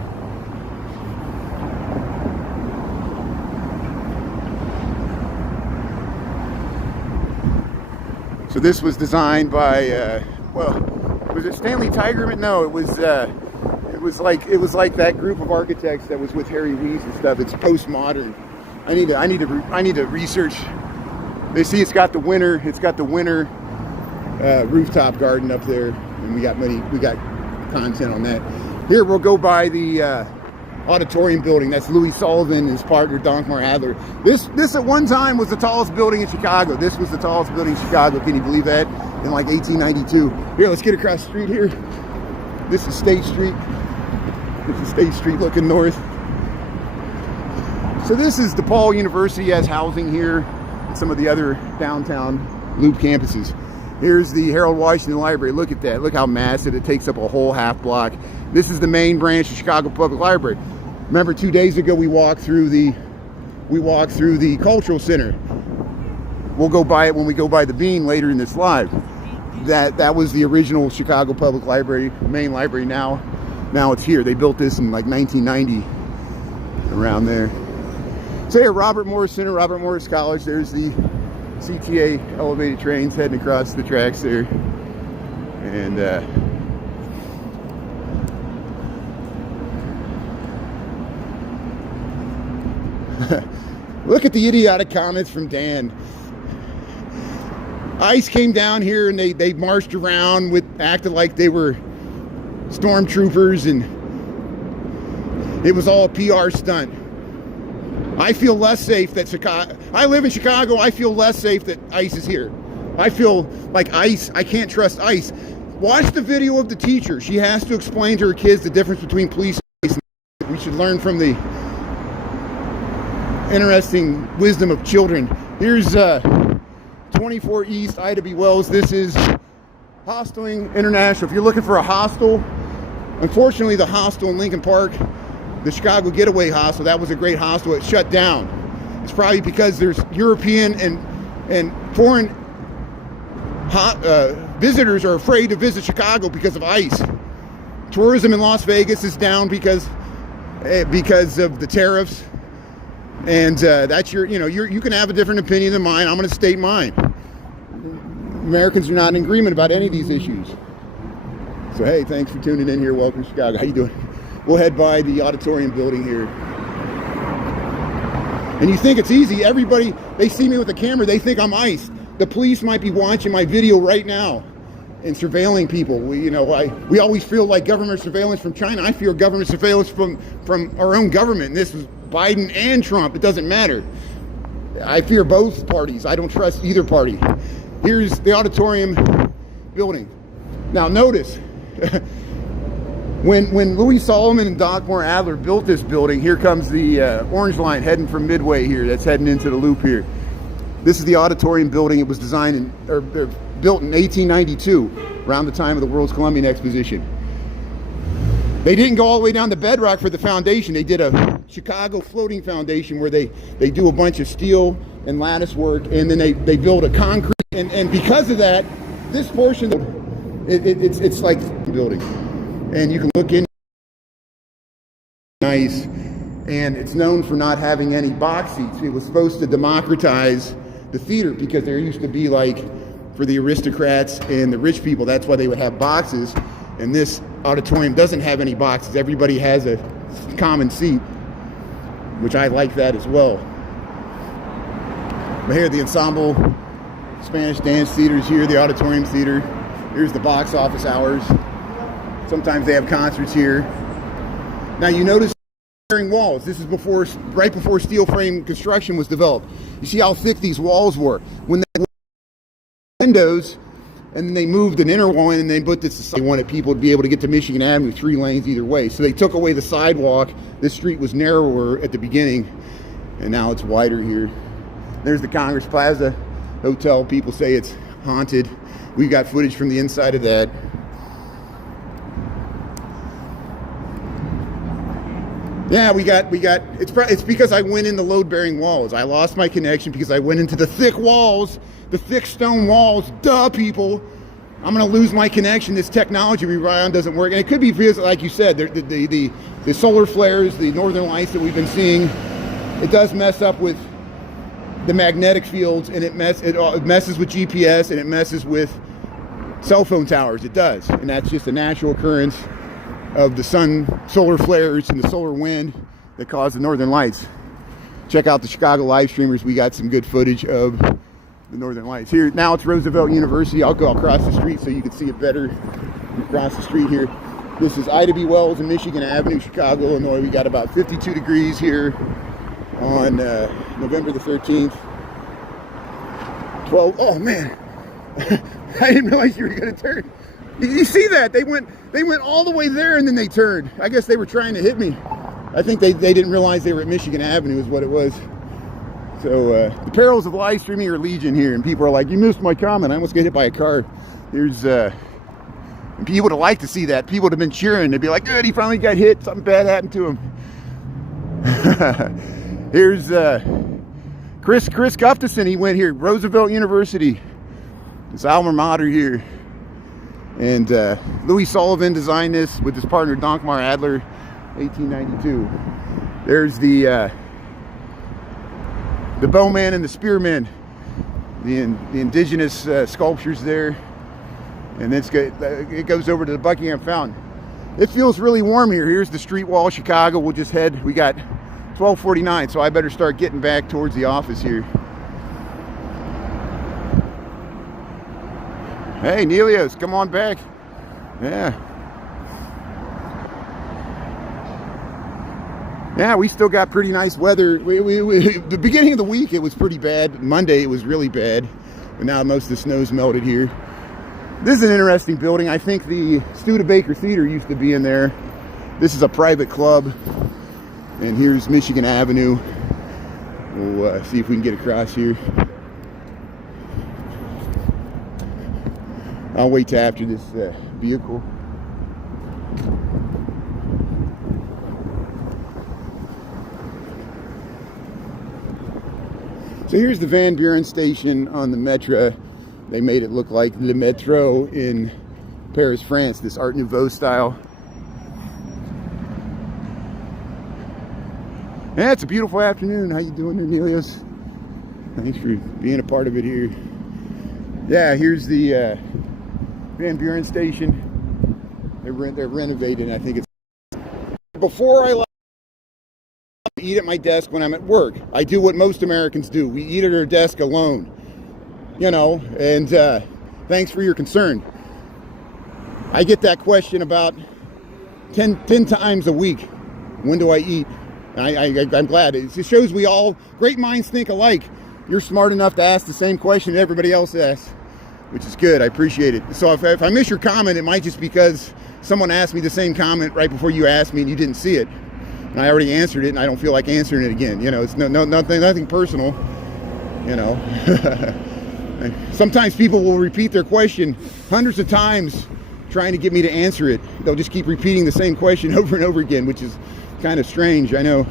So this was designed by, well, was it Stanley Tigerman? No, it was like that group of architects that was with Harry Weese and stuff. It's postmodern. I need to research. They see it's got the winter rooftop garden up there, and we got content on that. Here we'll go by the auditorium building. That's Louis Sullivan and his partner Donkmar Adler. This at one time was the tallest building in Chicago. This was the tallest building in Chicago. Can you believe that? In like 1892. Here, let's get across the street here. This is State Street. This is State Street looking north. So this is DePaul University has housing here, and some of the other downtown Loop campuses. Here's the Harold Washington Library. Look at that. Look how massive. It takes up a whole half block. This is the main branch of Chicago Public Library. Remember 2 days ago we walked through the Cultural Center. We'll go by it when we go by the Bean later in this live. That was the original Chicago Public Library, main library. Now it's here. They built this in like 1990, around there. So here, Robert Morris Center, Robert Morris College. There's the CTA elevated trains heading across the tracks there. And look at the idiotic comments from Dan. ICE came down here and they marched around acted like they were stormtroopers, and it was all a PR stunt. I feel less safe that Chicago. I live in Chicago. I feel less safe that ICE is here. I feel like ICE. I can't trust ICE. Watch the video of the teacher. She has to explain to her kids the difference between police and ICE. We should learn from the interesting wisdom of children. Here's 24 East Ida B. Wells. This is Hosteling International. If you're looking for a hostel, unfortunately the hostel in Lincoln Park, the Chicago Getaway Hostel, that was a great hostel. It shut down. It's probably because there's European and foreign visitors are afraid to visit Chicago because of ICE. Tourism in Las Vegas is down because of the tariffs. And that's you can have a different opinion than mine. I'm going to state mine. Americans are not in agreement about any of these issues. So hey, thanks for tuning in here. Welcome to Chicago. How you doing? We'll head by the auditorium building here. And you think it's easy. Everybody, they see me with a camera, they think I'm ICE. The police might be watching my video right now and surveilling people. We always feel like government surveillance from China. I fear government surveillance from our own government. And this is Biden and Trump. It doesn't matter. I fear both parties. I don't trust either party. Here's the auditorium building. Now notice, when Louis Solomon and Donkmar Adler built this building, here comes the orange line heading from Midway here. That's heading into the loop here. This is the auditorium building. It was designed built in 1892, around the time of the World's Columbian Exposition. They didn't go all the way down to bedrock for the foundation. They did a Chicago floating foundation where they do a bunch of steel and lattice work, and then they build a concrete. And because of that, this portion, it's like a building. And you can look in, nice. And it's known for not having any box seats. It was supposed to democratize the theater because there used to be, like, for the aristocrats and the rich people, that's why they would have boxes. And this auditorium doesn't have any boxes. Everybody has a common seat, which I like that as well. But here, the ensemble Spanish dance theater is here, the auditorium theater. Here's the box office hours. Sometimes they have concerts here. Now you notice walls. This is right before steel frame construction was developed. You see how thick these walls were. When they windows, and then they moved an inner wall in, and they put this. They wanted people to be able to get to Michigan Avenue 3 lanes either way. So they took away the sidewalk. This street was narrower at the beginning, and now it's wider here. There's the Congress Plaza Hotel. People say it's haunted. We've got footage from the inside of that. Yeah, we got. It's because I went in the load-bearing walls. I lost my connection because I went into the thick walls, the thick stone walls. Duh, people. I'm gonna lose my connection. This technology we rely on doesn't work, and it could be because, like you said, the solar flares, the northern lights that we've been seeing. It does mess up with the magnetic fields, and it messes with GPS, and it messes with cell phone towers. It does, and that's just a natural occurrence of the solar flares and the solar wind that cause the northern lights. Check out the Chicago live streamers. We got some good footage of the northern lights. Here now it's Roosevelt University. I'll go across the street so you can see it better across the street here. This is Ida B. Wells and Michigan Avenue, Chicago, Illinois. We got about 52 degrees here on November the 13th. 12. Oh man, I didn't realize you were going to turn. You see that? They went all the way there and then they turned. I guess they were trying to hit me. I think they didn't realize they were at Michigan Avenue is what it was. So the perils of live streaming are legion here, and people are like, you missed my comment. I almost got hit by a car. There's people would have liked to see that. People would have been cheering. They'd be like, good, he finally got hit. Something bad happened to him. Here's Chris Gustafson. He went here, Roosevelt University. It's alma mater here. And Louis Sullivan designed this with his partner Donkmar Adler, 1892. There's the bowman and the spearman, the indigenous sculptures there. And then it goes over to the Buckingham Fountain. It feels really warm here. Here's the street wall, Chicago. We'll just head. We got 12:49, so I better start getting back towards the office here. Hey, Nelios, come on back. Yeah. Yeah, we still got pretty nice weather. The beginning of the week, it was pretty bad. Monday, it was really bad. But now most of the snow's melted here. This is an interesting building. I think the Studebaker Theater used to be in there. This is a private club. And here's Michigan Avenue. We'll see if we can get across here. I'll wait till after this vehicle. So here's the Van Buren station on the Metro. They made it look like Le Metro in Paris, France, this Art Nouveau style. Yeah, it's a beautiful afternoon. How you doing there, Nelios? Thanks for being a part of it here. Yeah, here's the Van Buren station. They're renovating. I think it's before I left, I eat at my desk when I'm at work. I do what most Americans do. We eat at our desk alone. You know, and thanks for your concern. I get that question about 10 times a week. When do I eat? I'm glad. It shows we all, great minds think alike. You're smart enough to ask the same question that everybody else asks, which is good. I appreciate it. So if I miss your comment, it might just because someone asked me the same comment right before you asked me and you didn't see it. And I already answered it and I don't feel like answering it again. You know, it's nothing personal, you know. Sometimes people will repeat their question hundreds of times trying to get me to answer it. They'll just keep repeating the same question over and over again, which is kind of strange, I know.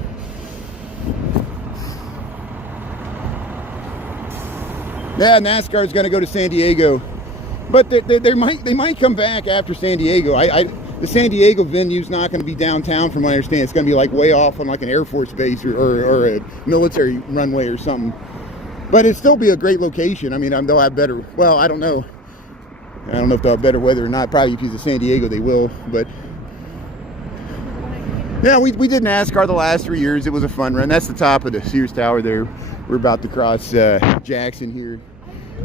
Yeah, NASCAR is going to go to San Diego, but they might come back after San Diego. The San Diego venue's not going to be downtown, from what I understand. It's going to be like way off on like an Air Force base or a military runway or something. But it'd still be a great location. I mean, they'll have better, well, I don't know. I don't know if they'll have better weather or not. Probably if he's at San Diego, they will. But yeah, we did NASCAR the last 3 years. It was a fun run. That's the top of the Sears Tower there. We're about to cross Jackson here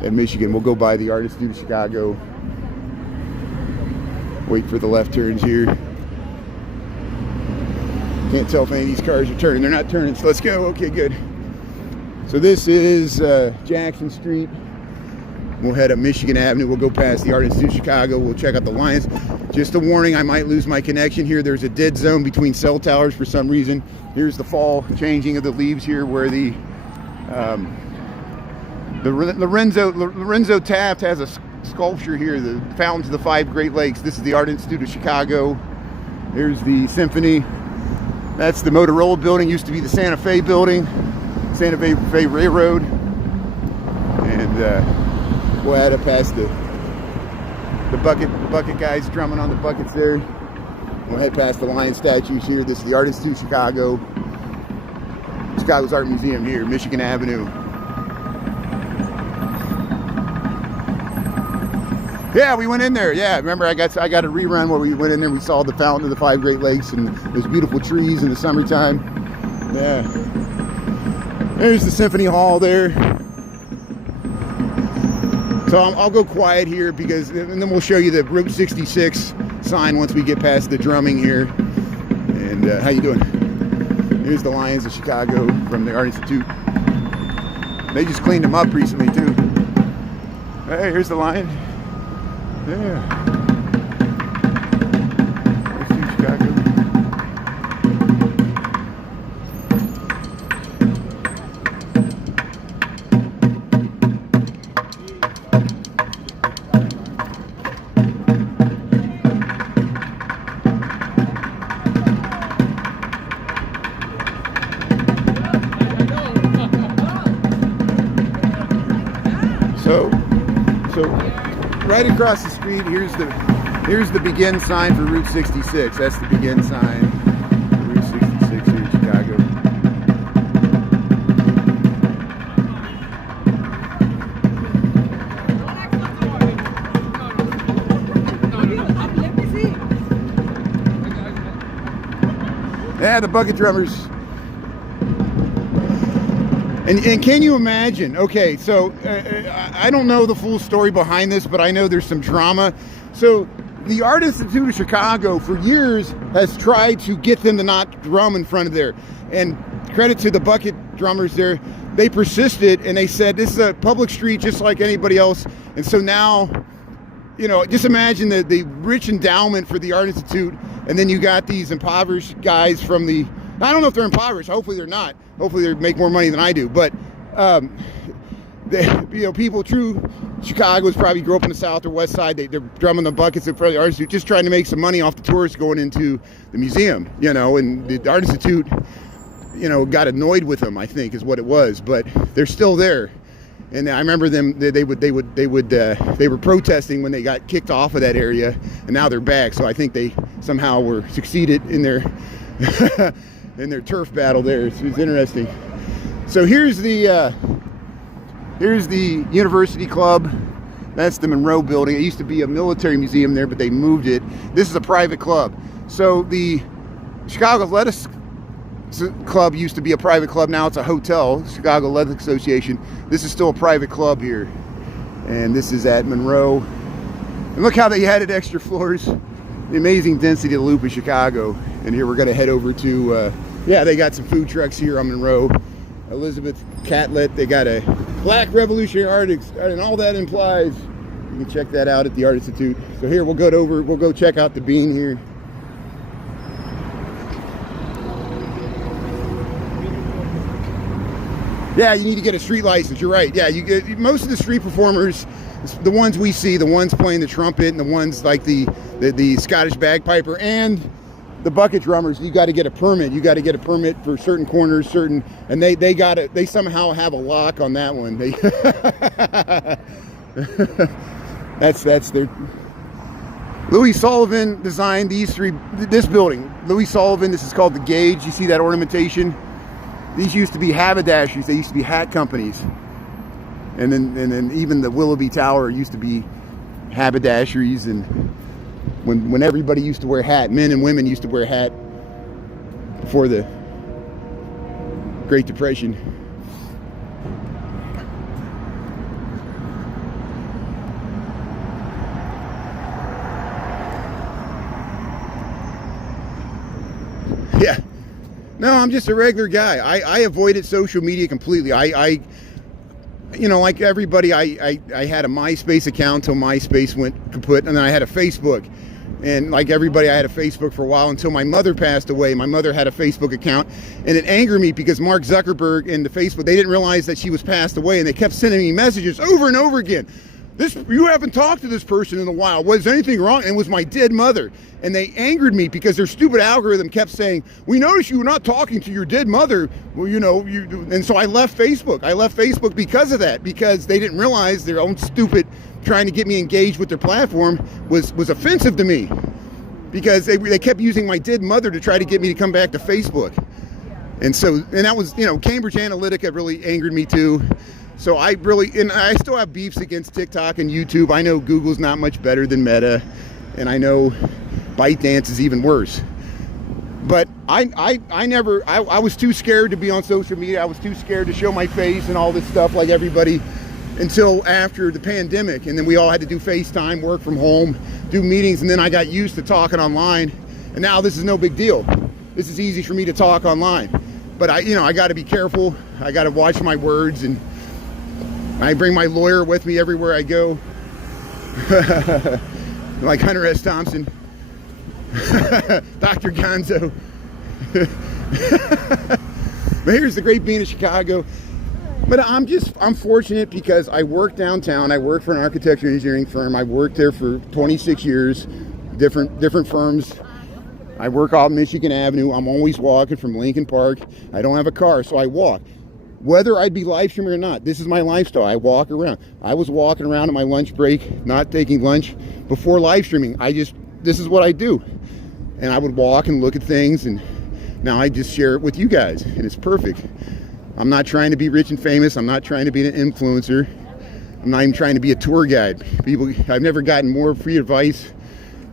at Michigan. We'll go by the Art Institute of Chicago. Wait for the left turns here. Can't tell if any of these cars are turning. They're not turning, so let's go. Okay, good. So this is Jackson Street. We'll head up Michigan Avenue. We'll go past the Art Institute of Chicago. We'll check out the Lions. Just a warning, I might lose my connection here. There's a dead zone between cell towers for some reason. Here's the fall changing of the leaves here where the Lorenzo Taft has a sculpture here, the Fountains of the Five Great Lakes. This is the Art Institute of Chicago. Here's the Symphony. That's the Motorola building. Used to be the Santa Fe building, Santa Fe Railroad. And we'll head up past the bucket guys drumming on the buckets there. We'll head past the lion statues here. This is the Art Institute of Chicago. Chicago's Art Museum here, Michigan Avenue. Yeah, we went in there. Yeah, remember I got a rerun where we went in there. We saw the fountain of the 5 Great Lakes and those beautiful trees in the summertime. Yeah. There's the Symphony Hall there. So I'll go quiet here because, and then we'll show you the Route 66 sign once we get past the drumming here. And how you doing? Here's the Lions of Chicago from the Art Institute. They just cleaned them up recently too. Hey, here's the Lion. Yeah. There's Chicago. So right across the street, here's the begin sign for Route 66. That's the begin sign for Route 66 here in Chicago. Yeah, the bucket drummers. And can you imagine? Okay, so I don't know the full story behind this, but I know there's some drama. So the Art Institute of Chicago for years has tried to get them to not drum in front of there. And credit to the bucket drummers there, they persisted and they said this is a public street just like anybody else. And so now, you know, just imagine the rich endowment for the Art Institute, and then you got these impoverished guys from the, I don't know if they're impoverished, hopefully they're not. Hopefully they make more money than I do. But, people, true Chicagoans probably grew up in the South or West Side. They're drumming the buckets in front of the Art Institute, just trying to make some money off the tourists going into the museum, and the Art Institute, got annoyed with them, I think is what it was. But they're still there. And I remember them, they were protesting when they got kicked off of that area, and now they're back. So I think they somehow were succeeded in their in their turf battle there. It's interesting. So here's the University Club. That's the Monroe building. It used to be a military museum there, but they moved it. This is a private club. So the Chicago Athletics Club used to be a private club. Now it's a hotel, Chicago Athletic Association. This is still a private club here. And this is at Monroe. And look how they added extra floors. The amazing density of the Loop of Chicago. And here we're going to head over to, they got some food trucks here on Monroe. Elizabeth Catlett, they got a Black Revolutionary Artists, and all that implies. You can check that out at the Art Institute. So here we'll go check out the Bean here. Yeah, you need to get a street license. You're right. Yeah, you get most of the street performers, the ones we see, the ones playing the trumpet, and the ones like the Scottish bagpiper and the bucket drummers. You got to get a permit. You got to get a permit for certain corners, and they somehow have a lock on that one. That's their. Louis Sullivan designed this building. Louis Sullivan. This is called the Gauge. You see that ornamentation? These used to be haberdasheries. They used to be hat companies. And then even the Willoughby Tower used to be haberdasheries. And when everybody used to wear hat, men and women used to wear hat before the Great Depression. Yeah. No, I'm just a regular guy. I avoided social media completely. I like everybody, I had a MySpace account till MySpace went kaput, and then I had a Facebook. And like everybody, I had a Facebook for a while until my mother passed away. My mother had a Facebook account, and it angered me because Mark Zuckerberg and the Facebook, they didn't realize that she was passed away, and they kept sending me messages over and over again. You haven't talked to this person in a while. Was anything wrong? And it was my dead mother. And they angered me because their stupid algorithm kept saying, we noticed you were not talking to your dead mother. Well, and so I left Facebook. I left Facebook because of that, because they didn't realize their own stupid trying to get me engaged with their platform was offensive to me, because they kept using my dead mother to try to get me to come back to Facebook. And that was, Cambridge Analytica really angered me too. So I really, and I still have beefs against TikTok and YouTube. I know Google's not much better than Meta, and I know ByteDance is even worse. But I was too scared to be on social media. I was too scared to show my face and all this stuff like everybody until after the pandemic. And then we all had to do FaceTime, work from home, do meetings, and then I got used to talking online. And now this is no big deal. This is easy for me to talk online. But I got to be careful. I got to watch my words, and I bring my lawyer with me everywhere I go. Like Hunter S. Thompson. Dr. Gonzo. But here's the great being of Chicago. But I'm fortunate because I work downtown. I work for an architecture engineering firm. I worked there for 26 years, different firms. I work off Michigan Avenue. I'm always walking from Lincoln Park. I don't have a car, so I walk. Whether I'd be live streaming or not, this is my lifestyle. I walk around. I was walking around at my lunch break, not taking lunch before live streaming. This is what I do. And I would walk and look at things, and now I just share it with you guys, and it's perfect. I'm not trying to be rich and famous. I'm not trying to be an influencer. I'm not even trying to be a tour guide. I've never gotten more free advice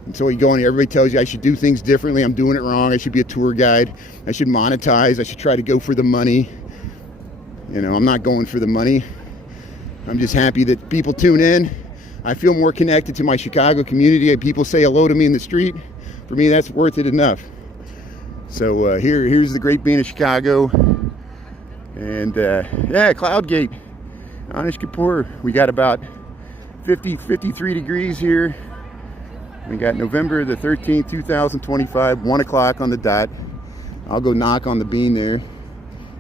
until you go in. Everybody tells you I should do things differently. I'm doing it wrong. I should be a tour guide. I should monetize. I should try to go for the money. I'm not going for the money. I'm just happy that people tune in. I feel more connected to my Chicago community. People say hello to me in the street. For me, that's worth it enough. So here's the great being of Chicago. And Cloud Gate, Anish Kapoor. We got about 53 degrees here. We got November the 13th, 2025, 1 o'clock on the dot. I'll go knock on the beam there.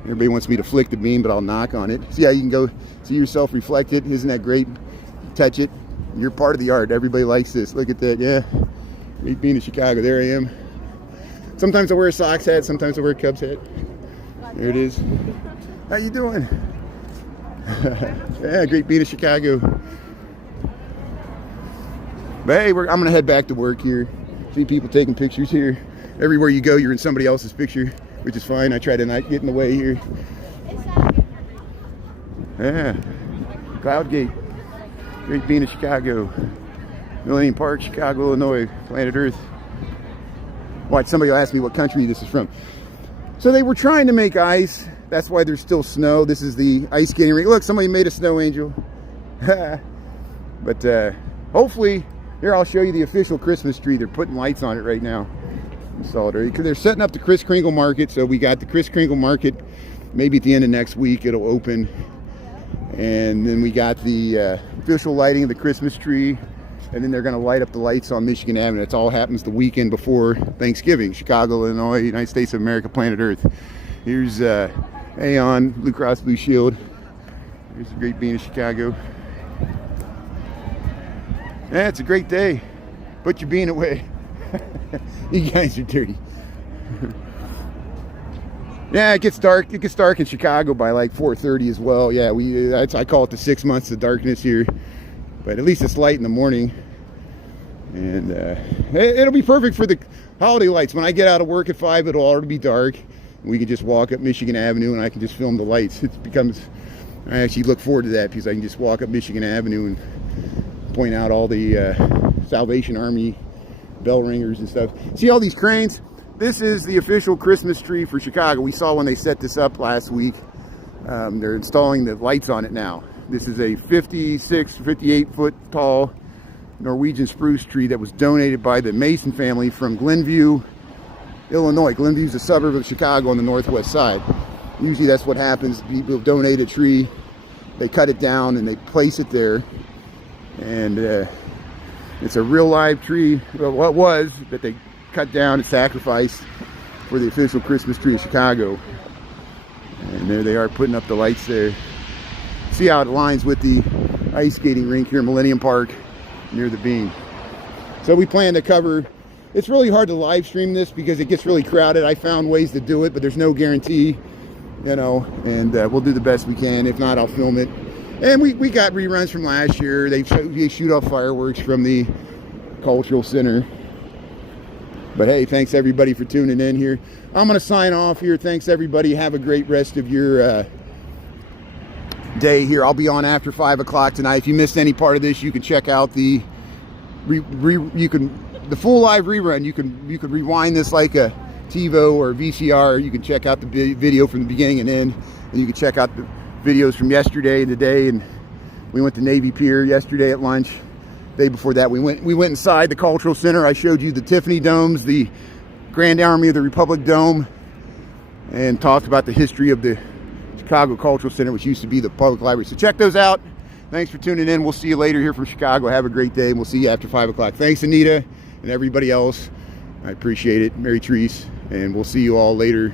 Everybody wants me to flick the beam, but I'll knock on it. See how you can go see yourself reflected? Isn't that great? Touch it. You're part of the art. Everybody likes this. Look at that. Yeah. Great being in Chicago. There I am. Sometimes I wear a Sox hat. Sometimes I wear a Cubs hat. There it is. How you doing? Yeah, great being in Chicago. But hey, I'm going to head back to work here. See people taking pictures here. Everywhere you go, you're in somebody else's picture, which is fine. I try to not get in the way here. Yeah. Cloud Gate. Great being in Chicago. Millennium Park, Chicago, Illinois, planet Earth. Watch, somebody will ask me what country this is from. So they were trying to make ice. That's why there's still snow. This is the ice skating rink. Look, somebody made a snow angel. But hopefully, here I'll show you the official Christmas tree. They're putting lights on it right now. Because they're setting up the Kris Kringle Market. So we got the Kris Kringle Market. Maybe at the end of next week it'll open. And then we got the official lighting of the Christmas tree. And then they're going to light up the lights on Michigan Avenue. It all happens the weekend before Thanksgiving. Chicago, Illinois, United States of America, planet Earth. Here's Aon, Blue Cross Blue Shield. Here's the great being of Chicago. Yeah, it's a great day. Put your bean away. You guys are dirty. Yeah, it gets dark. It gets dark in Chicago by like 4:30 as well. Yeah, I call it the 6 months of darkness here. But at least it's light in the morning. And it'll be perfect for the holiday lights. When I get out of work at 5, it'll already be dark. We can just walk up Michigan Avenue and I can just film the lights. I actually look forward to that because I can just walk up Michigan Avenue and point out all the Salvation Army bell ringers and stuff. See all these cranes? This is the official Christmas tree for Chicago. We saw when they set this up last week. They're installing the lights on it now. This is a 58 foot tall Norwegian spruce tree that was donated by the Mason family from Glenview, Illinois. Glenview is a suburb of Chicago on the northwest side. Usually that's what happens. People donate a tree, they cut it down and they place it there. And it's a real live tree. Well, what was that they cut down and sacrificed for the official Christmas tree of Chicago. And there they are putting up the lights there. See how it aligns with the ice skating rink here in Millennium Park near the beam. So we plan to cover, it's really hard to live stream this because it gets really crowded. I found ways to do it, but there's no guarantee, and we'll do the best we can. If not, I'll film it. And we got reruns from last year. They shoot off fireworks from the Cultural Center. But hey, thanks everybody for tuning in here. I'm going to sign off here. Thanks everybody. Have a great rest of your day here. I'll be on after 5 o'clock tonight. If you missed any part of this, you can check out the the full live rerun. You could rewind this like a TiVo or VCR. You can check out the video from the beginning and end, and you can check out the videos from yesterday and today. And we went to Navy Pier yesterday at lunch. The day before that, we went inside the Cultural Center. I showed you the Tiffany domes, the Grand Army of the Republic Dome, and talked about the history of the Chicago Cultural Center, which used to be the public library. So check those out. Thanks for tuning in. We'll see you later here from Chicago. Have a great day, and we'll see you after 5 o'clock. Thanks, Anita, and everybody else. I appreciate it. Mary Therese, and we'll see you all later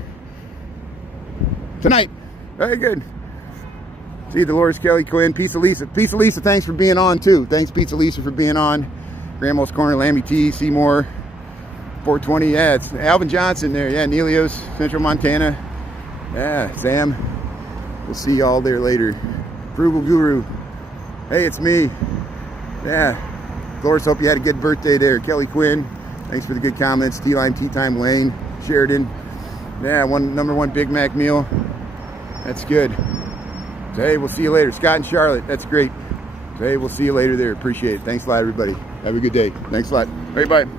tonight. Very good. See you, Dolores, Kelly, Quinn, Pizza Lisa. Pizza Lisa, thanks for being on, too. Thanks, Pizza Lisa, for being on. Grandma's Corner, Lammy T, Seymour, 420. Yeah, it's Alvin Johnson there. Yeah, Nelios, Central Montana. Yeah, Sam. We'll see y'all there later. Frugal Guru. Hey, it's me. Yeah. Dolores, hope you had a good birthday there. Kelly Quinn, thanks for the good comments. T-Line, Tea Time, Lane, Sheridan. Yeah, number one Big Mac meal. That's good. So, hey, we'll see you later. Scott and Charlotte, that's great. So, hey, we'll see you later there. Appreciate it. Thanks a lot, everybody. Have a good day. Thanks a lot. All right, bye.